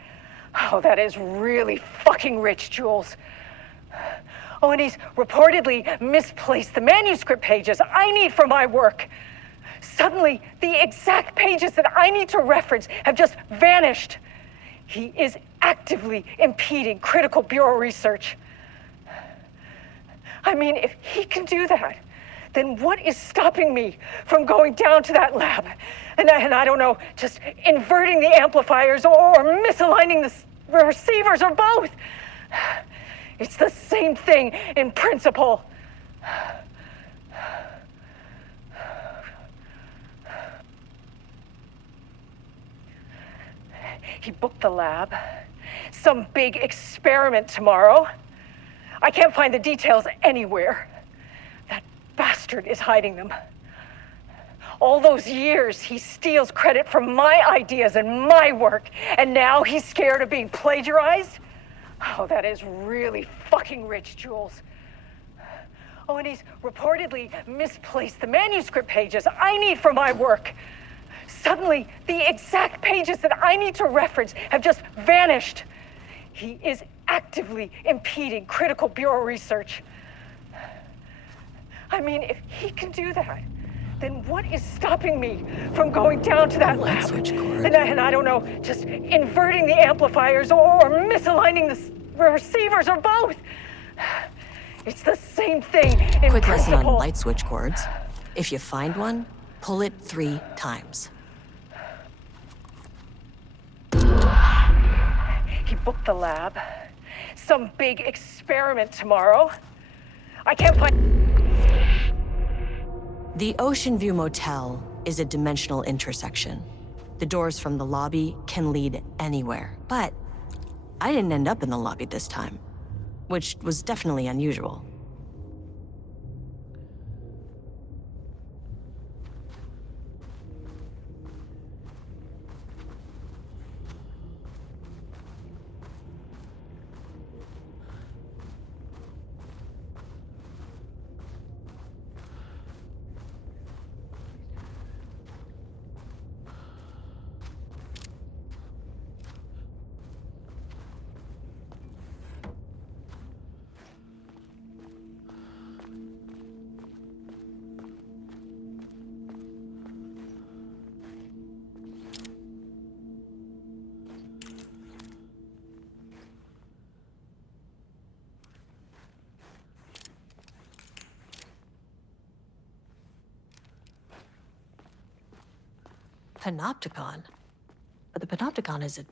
Oh, that is really fucking rich, Jules. Oh, and he's reportedly misplaced the manuscript pages I need for my work. Suddenly, the exact pages that I need to reference have just vanished. He is actively impeding critical bureau research. I mean, if he can do that, then what is stopping me from going down to that lab? And I don't know, just inverting the amplifiers or misaligning the receivers or both. It's the same thing in principle. He booked the lab. Some big experiment tomorrow. I can't find the details anywhere. That bastard is hiding them. All those years, he steals credit for my ideas and my work, and now he's scared of being plagiarized? Oh, that is really fucking rich, Jules. Oh, and he's reportedly misplaced the manuscript pages I need for my work. Suddenly, the exact pages that I need to reference have just vanished. He is actively impeding critical bureau research. I mean, if he can do that, then what is stopping me from going down to that lab? And I don't know, just inverting the amplifiers or misaligning the receivers or both. It's the same thing in Quick principle. lesson on light switch cords. If you find one, pull it 3 times. He booked the lab. Some big experiment tomorrow. I can't find... The Ocean View Motel is a dimensional intersection. The doors from the lobby can lead anywhere. But I didn't end up in the lobby this time, which was definitely unusual. Panopticon? But the Panopticon is at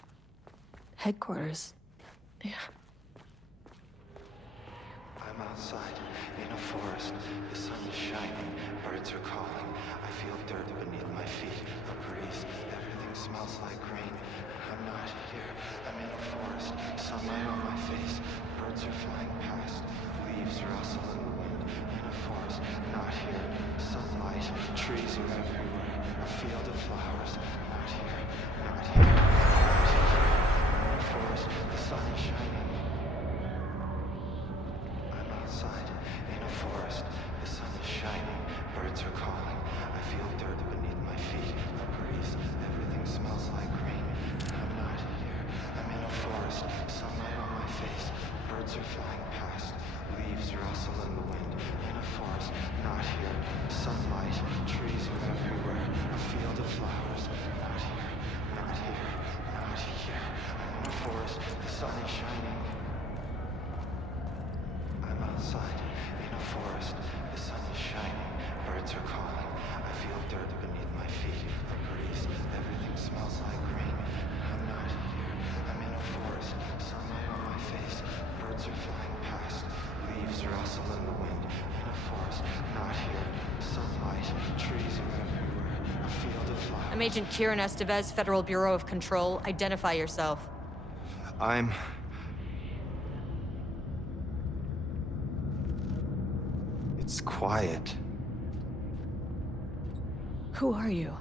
headquarters. Yeah. I'm outside in a forest. The sun is shining. Birds are calling. I feel dirt beneath my feet. A breeze. Everything smells like rain. I'm not here. I'm in a forest. Sunlight on my face. Birds are flying past. Leaves rustle in the wind. In a forest. Not here. Sunlight. Trees are everywhere. A field of flowers. Not here. Not here. Not here. I'm in a forest. The sun is shining. Outside, in a forest, the sun is shining, birds are calling, I feel dirt beneath my feet, a breeze, everything smells like rain, I'm not here, I'm in a forest, sunlight on my face, birds are flying past, leaves rustle in the wind, in a forest, not here, sunlight, trees are everywhere, a field of flowers, not here, not here, not here, I'm in a forest, the sun is shining. Outside, in a forest, the sun is shining, birds are calling, I feel dirt beneath my feet, a breeze, everything smells like rain, I'm not here, I'm in a forest, sunlight on my face, birds are flying past, leaves rustle in the wind, in a forest, not here, sunlight, trees are everywhere, a field of flowers. I'm Agent Kieran Estevez, Federal Bureau of Control. Identify yourself. It's quiet. Who are you?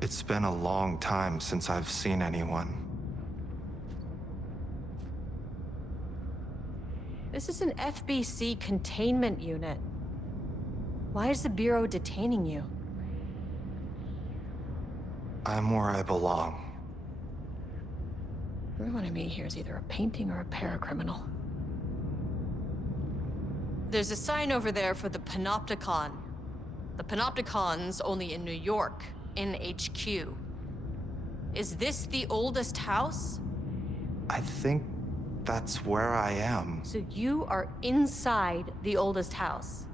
It's been a long time since I've seen anyone. This is an FBC containment unit. Why is the Bureau detaining you? I'm where I belong. Everyone I meet here is either a painting or a paracriminal. There's a sign over there for the Panopticon. The Panopticon's only in New York, in HQ. Is this the oldest house? I think that's where I am. So you are inside the oldest house.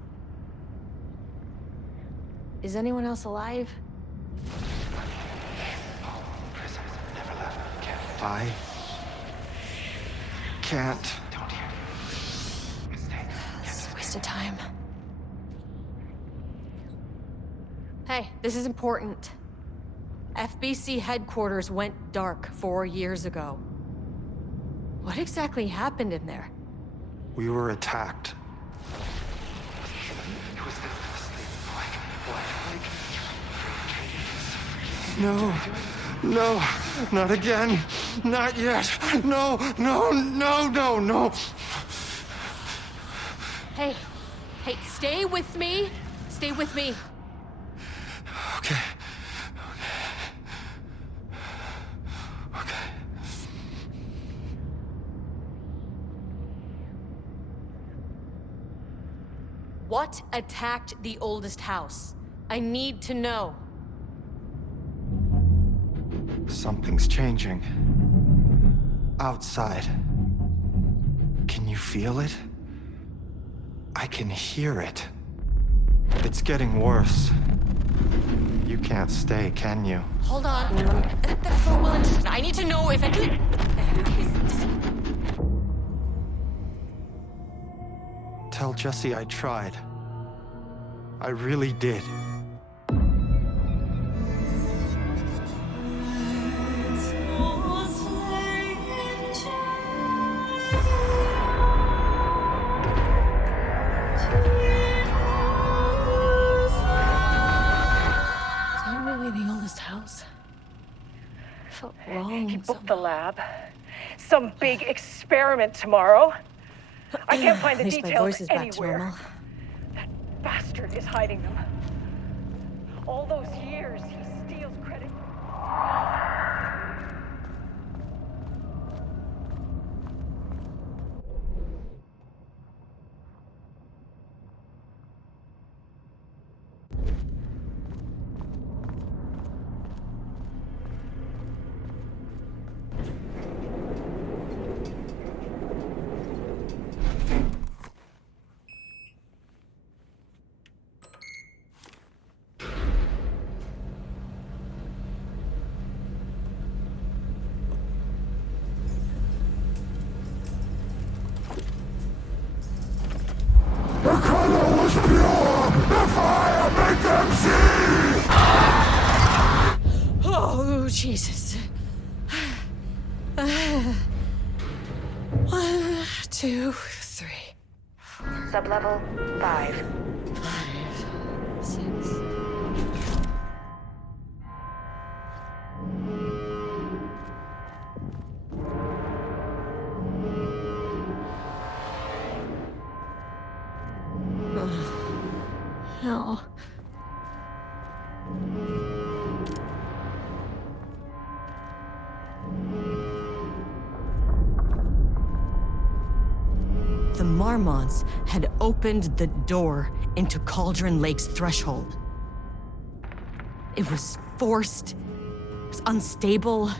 Is anyone else alive? Prison, never left. I can't. Don't hear. It's a waste of time. Hey, this is important. FBC headquarters went dark 4 years ago. What exactly happened in there? We were attacked. No, no, not again. Not yet. No, no, no, no, no. Hey, stay with me. Stay with me. Okay. What attacked the oldest house? I need to know. Something's changing. Outside. Can you feel it? I can hear it. It's getting worse. You can't stay, can you? Hold on. That's so well intentioned. I need to know if I can. Tell Jesse I tried. I really did. He booked the lab. Some big experiment tomorrow. I can't find the details details my voice is anywhere. back to normal. That bastard is hiding them. All those years, he steals credit. Oh, Jesus. 1, 2, 3. Sublevel 5. 5, 6. Hell. The Marmonts had opened the door into Cauldron Lake's threshold. It was forced, it was unstable.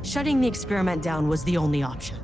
Shutting the experiment down was the only option.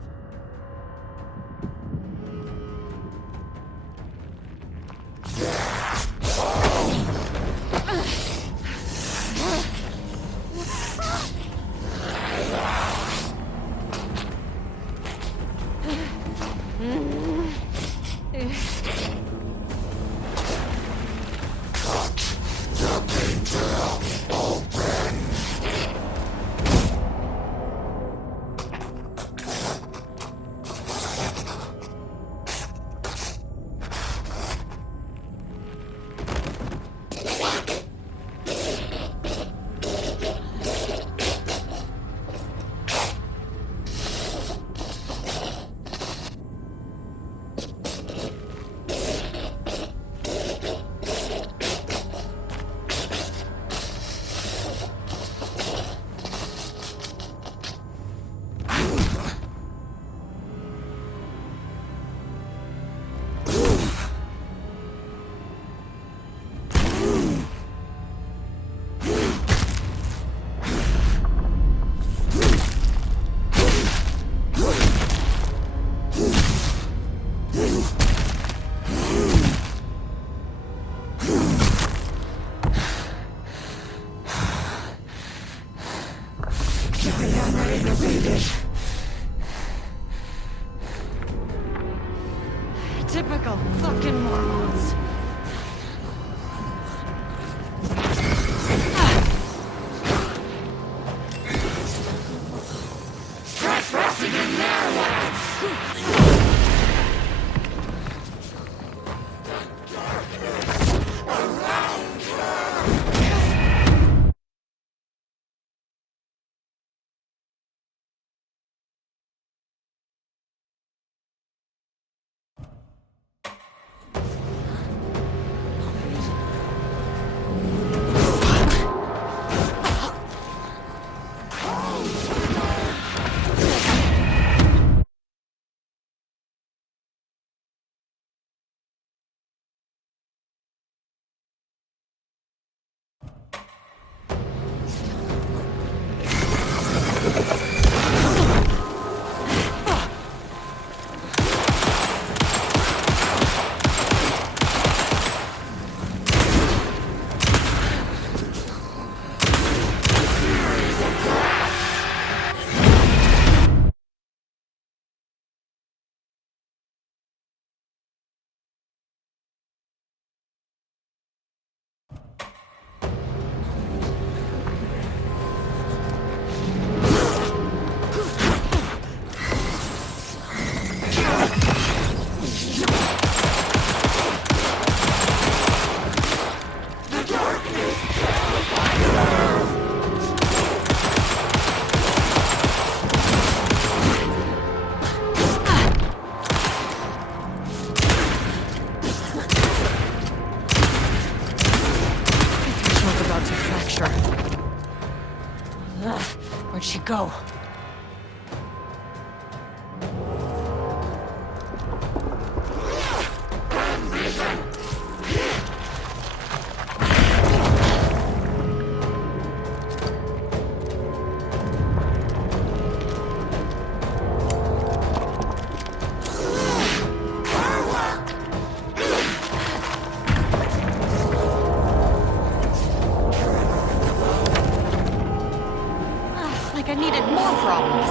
Typical fucking Mormons. Trespassing in their lands! Where'd she go? Like I needed more problems.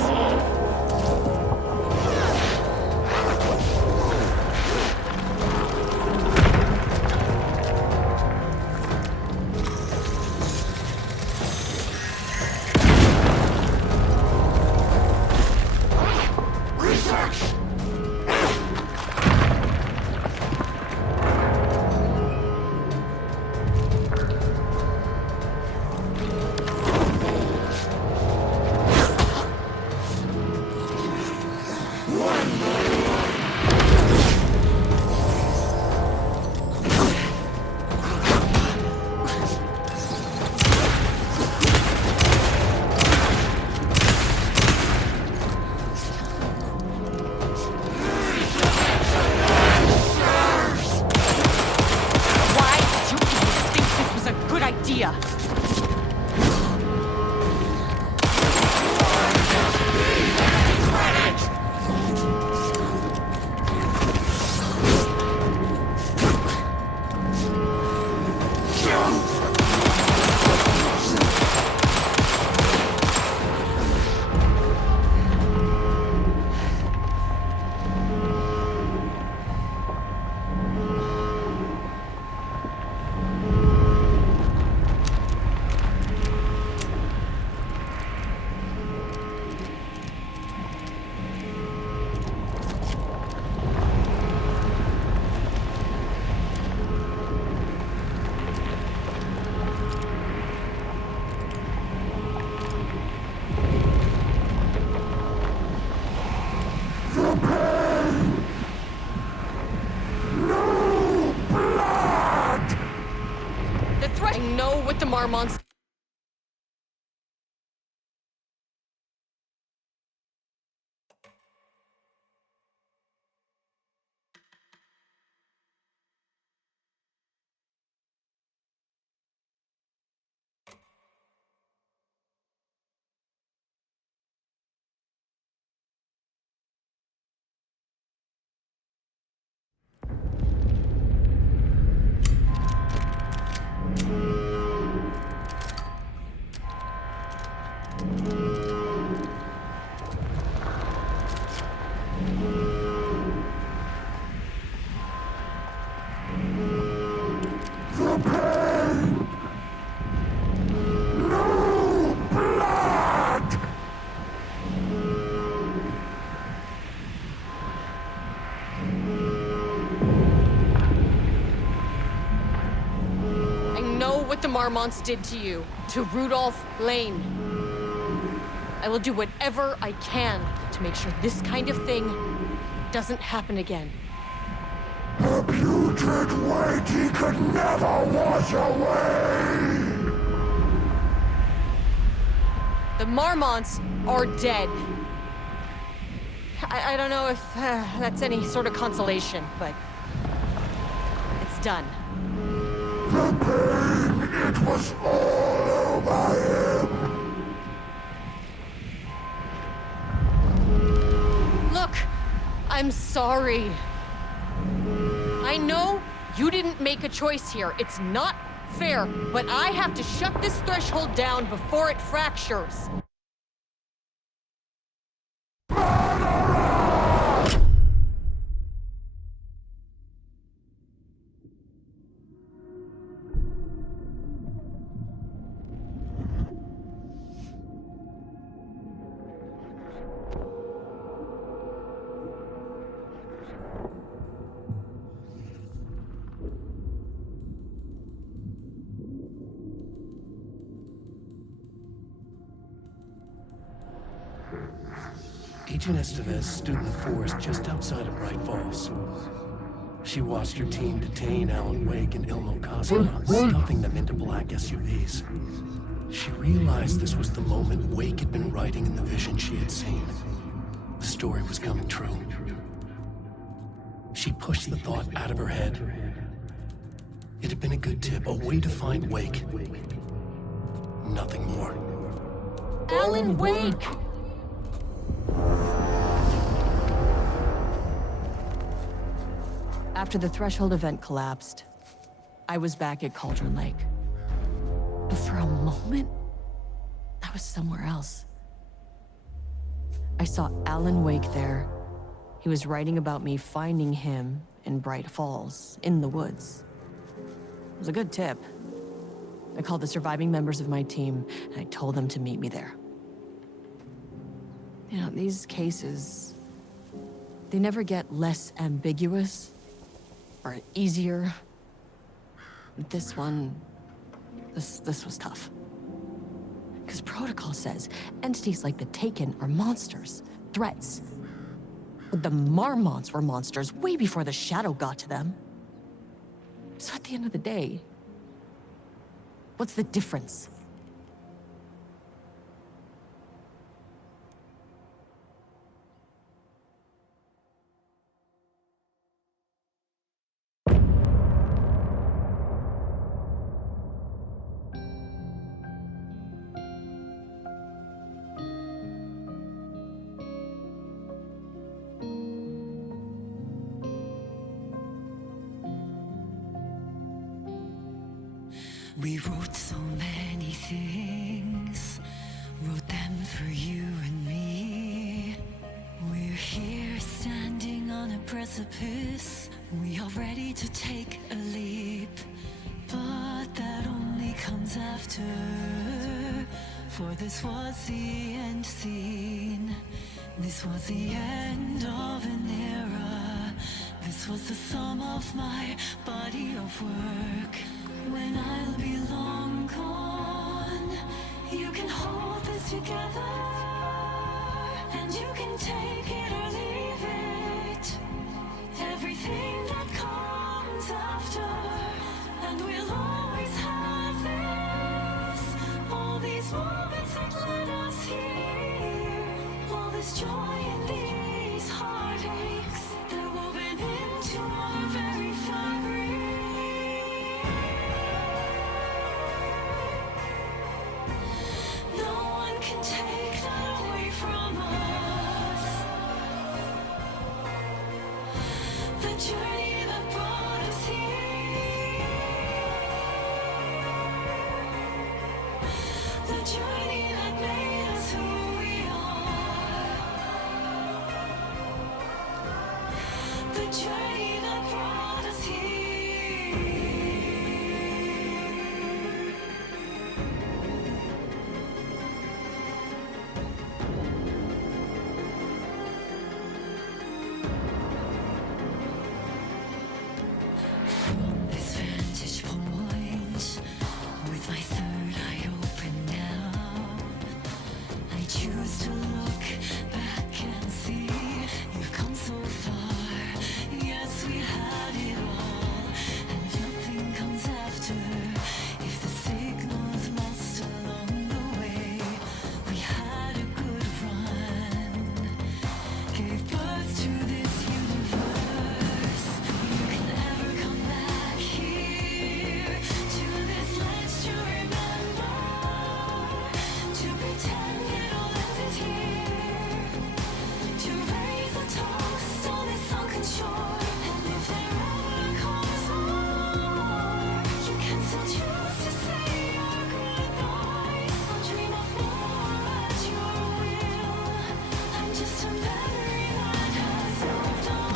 Marmonts. What the Marmonts did to you, to Rudolph Lane. I will do whatever I can to make sure this kind of thing doesn't happen again. The putrid weight he could never wash away! The Marmonts are dead. I don't know if that's any sort of consolation, but it's done. The pain, it was all over him! Look, I'm sorry. I know you didn't make a choice here. It's not fair, but I have to shut this threshold down before it fractures. Agent Estevez stood in the forest just outside of Bright Falls. She watched her team detain Alan Wake and Ilmo Cosma, stuffing them into black SUVs. She realized this was the moment Wake had been writing in the vision she had seen. The story was coming true. She pushed the thought out of her head. It had been a good tip, a way to find Wake. Nothing more. Alan Wake! After the Threshold event collapsed, I was back at Cauldron Lake. But for a moment, I was somewhere else. I saw Alan Wake there. He was writing about me finding him in Bright Falls, in the woods. It was a good tip. I called the surviving members of my team, and I told them to meet me there. You know, these cases, they never get less ambiguous or easier. This one, this was tough. Because protocol says entities like the Taken are monsters, threats. But the Marmonts were monsters way before the Shadow got to them. So at the end of the day, what's the difference? We wrote so many things, wrote them for you and me. We're here standing on a precipice, we are ready to take a leap. But that only comes after, for this was the end scene. This was the end of an era. This was the sum of my body of work. When I'll be long gone, you can hold this together, and you can take it or leave it. Everything that comes after, and we'll always have this. these moments that led us here, all this joy and these heartaches, they're woven into our very fabric. No one can take that away from us. The journey that brought us here. The journey that made us who we are. The journey that brought us here. From this vantage point, with my third eye open now, I choose to look back and see you've come so far. Yes, we had it all, and if nothing comes after, if the signal is lost along the way, we had a good run, gave birth to this universe. You can never come back here to this ledge to remember, to pretend it all ended here, to raise a toast on this sunken shore. And if there ever comes more, you can still choose to say your goodbyes. I'll dream of more at your will. I'm just a memory that has moved on.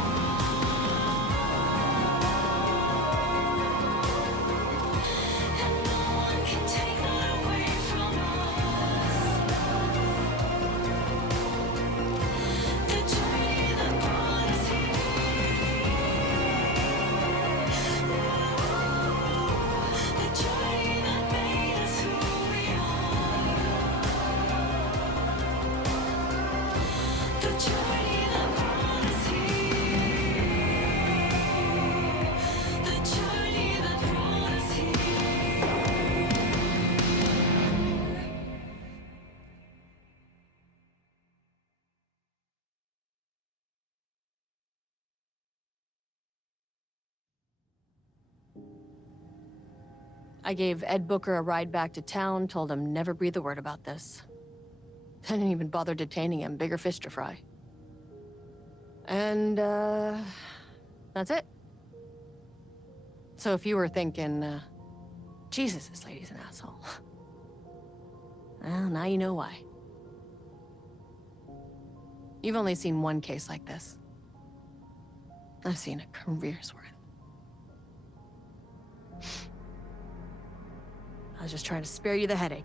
And no one can take that away from us. The journey that brought us here. The journey that made us who we are. The journey that brought us here. The journey that brought us here. I gave Ed Booker a ride back to town, told him never breathe a word about this. I didn't even bother detaining him, bigger fish to fry. And, that's it. So if you were thinking, Jesus, this lady's an asshole. Well, now you know why. You've only seen one case like this. I've seen a career's worth. I was just trying to spare you the headache.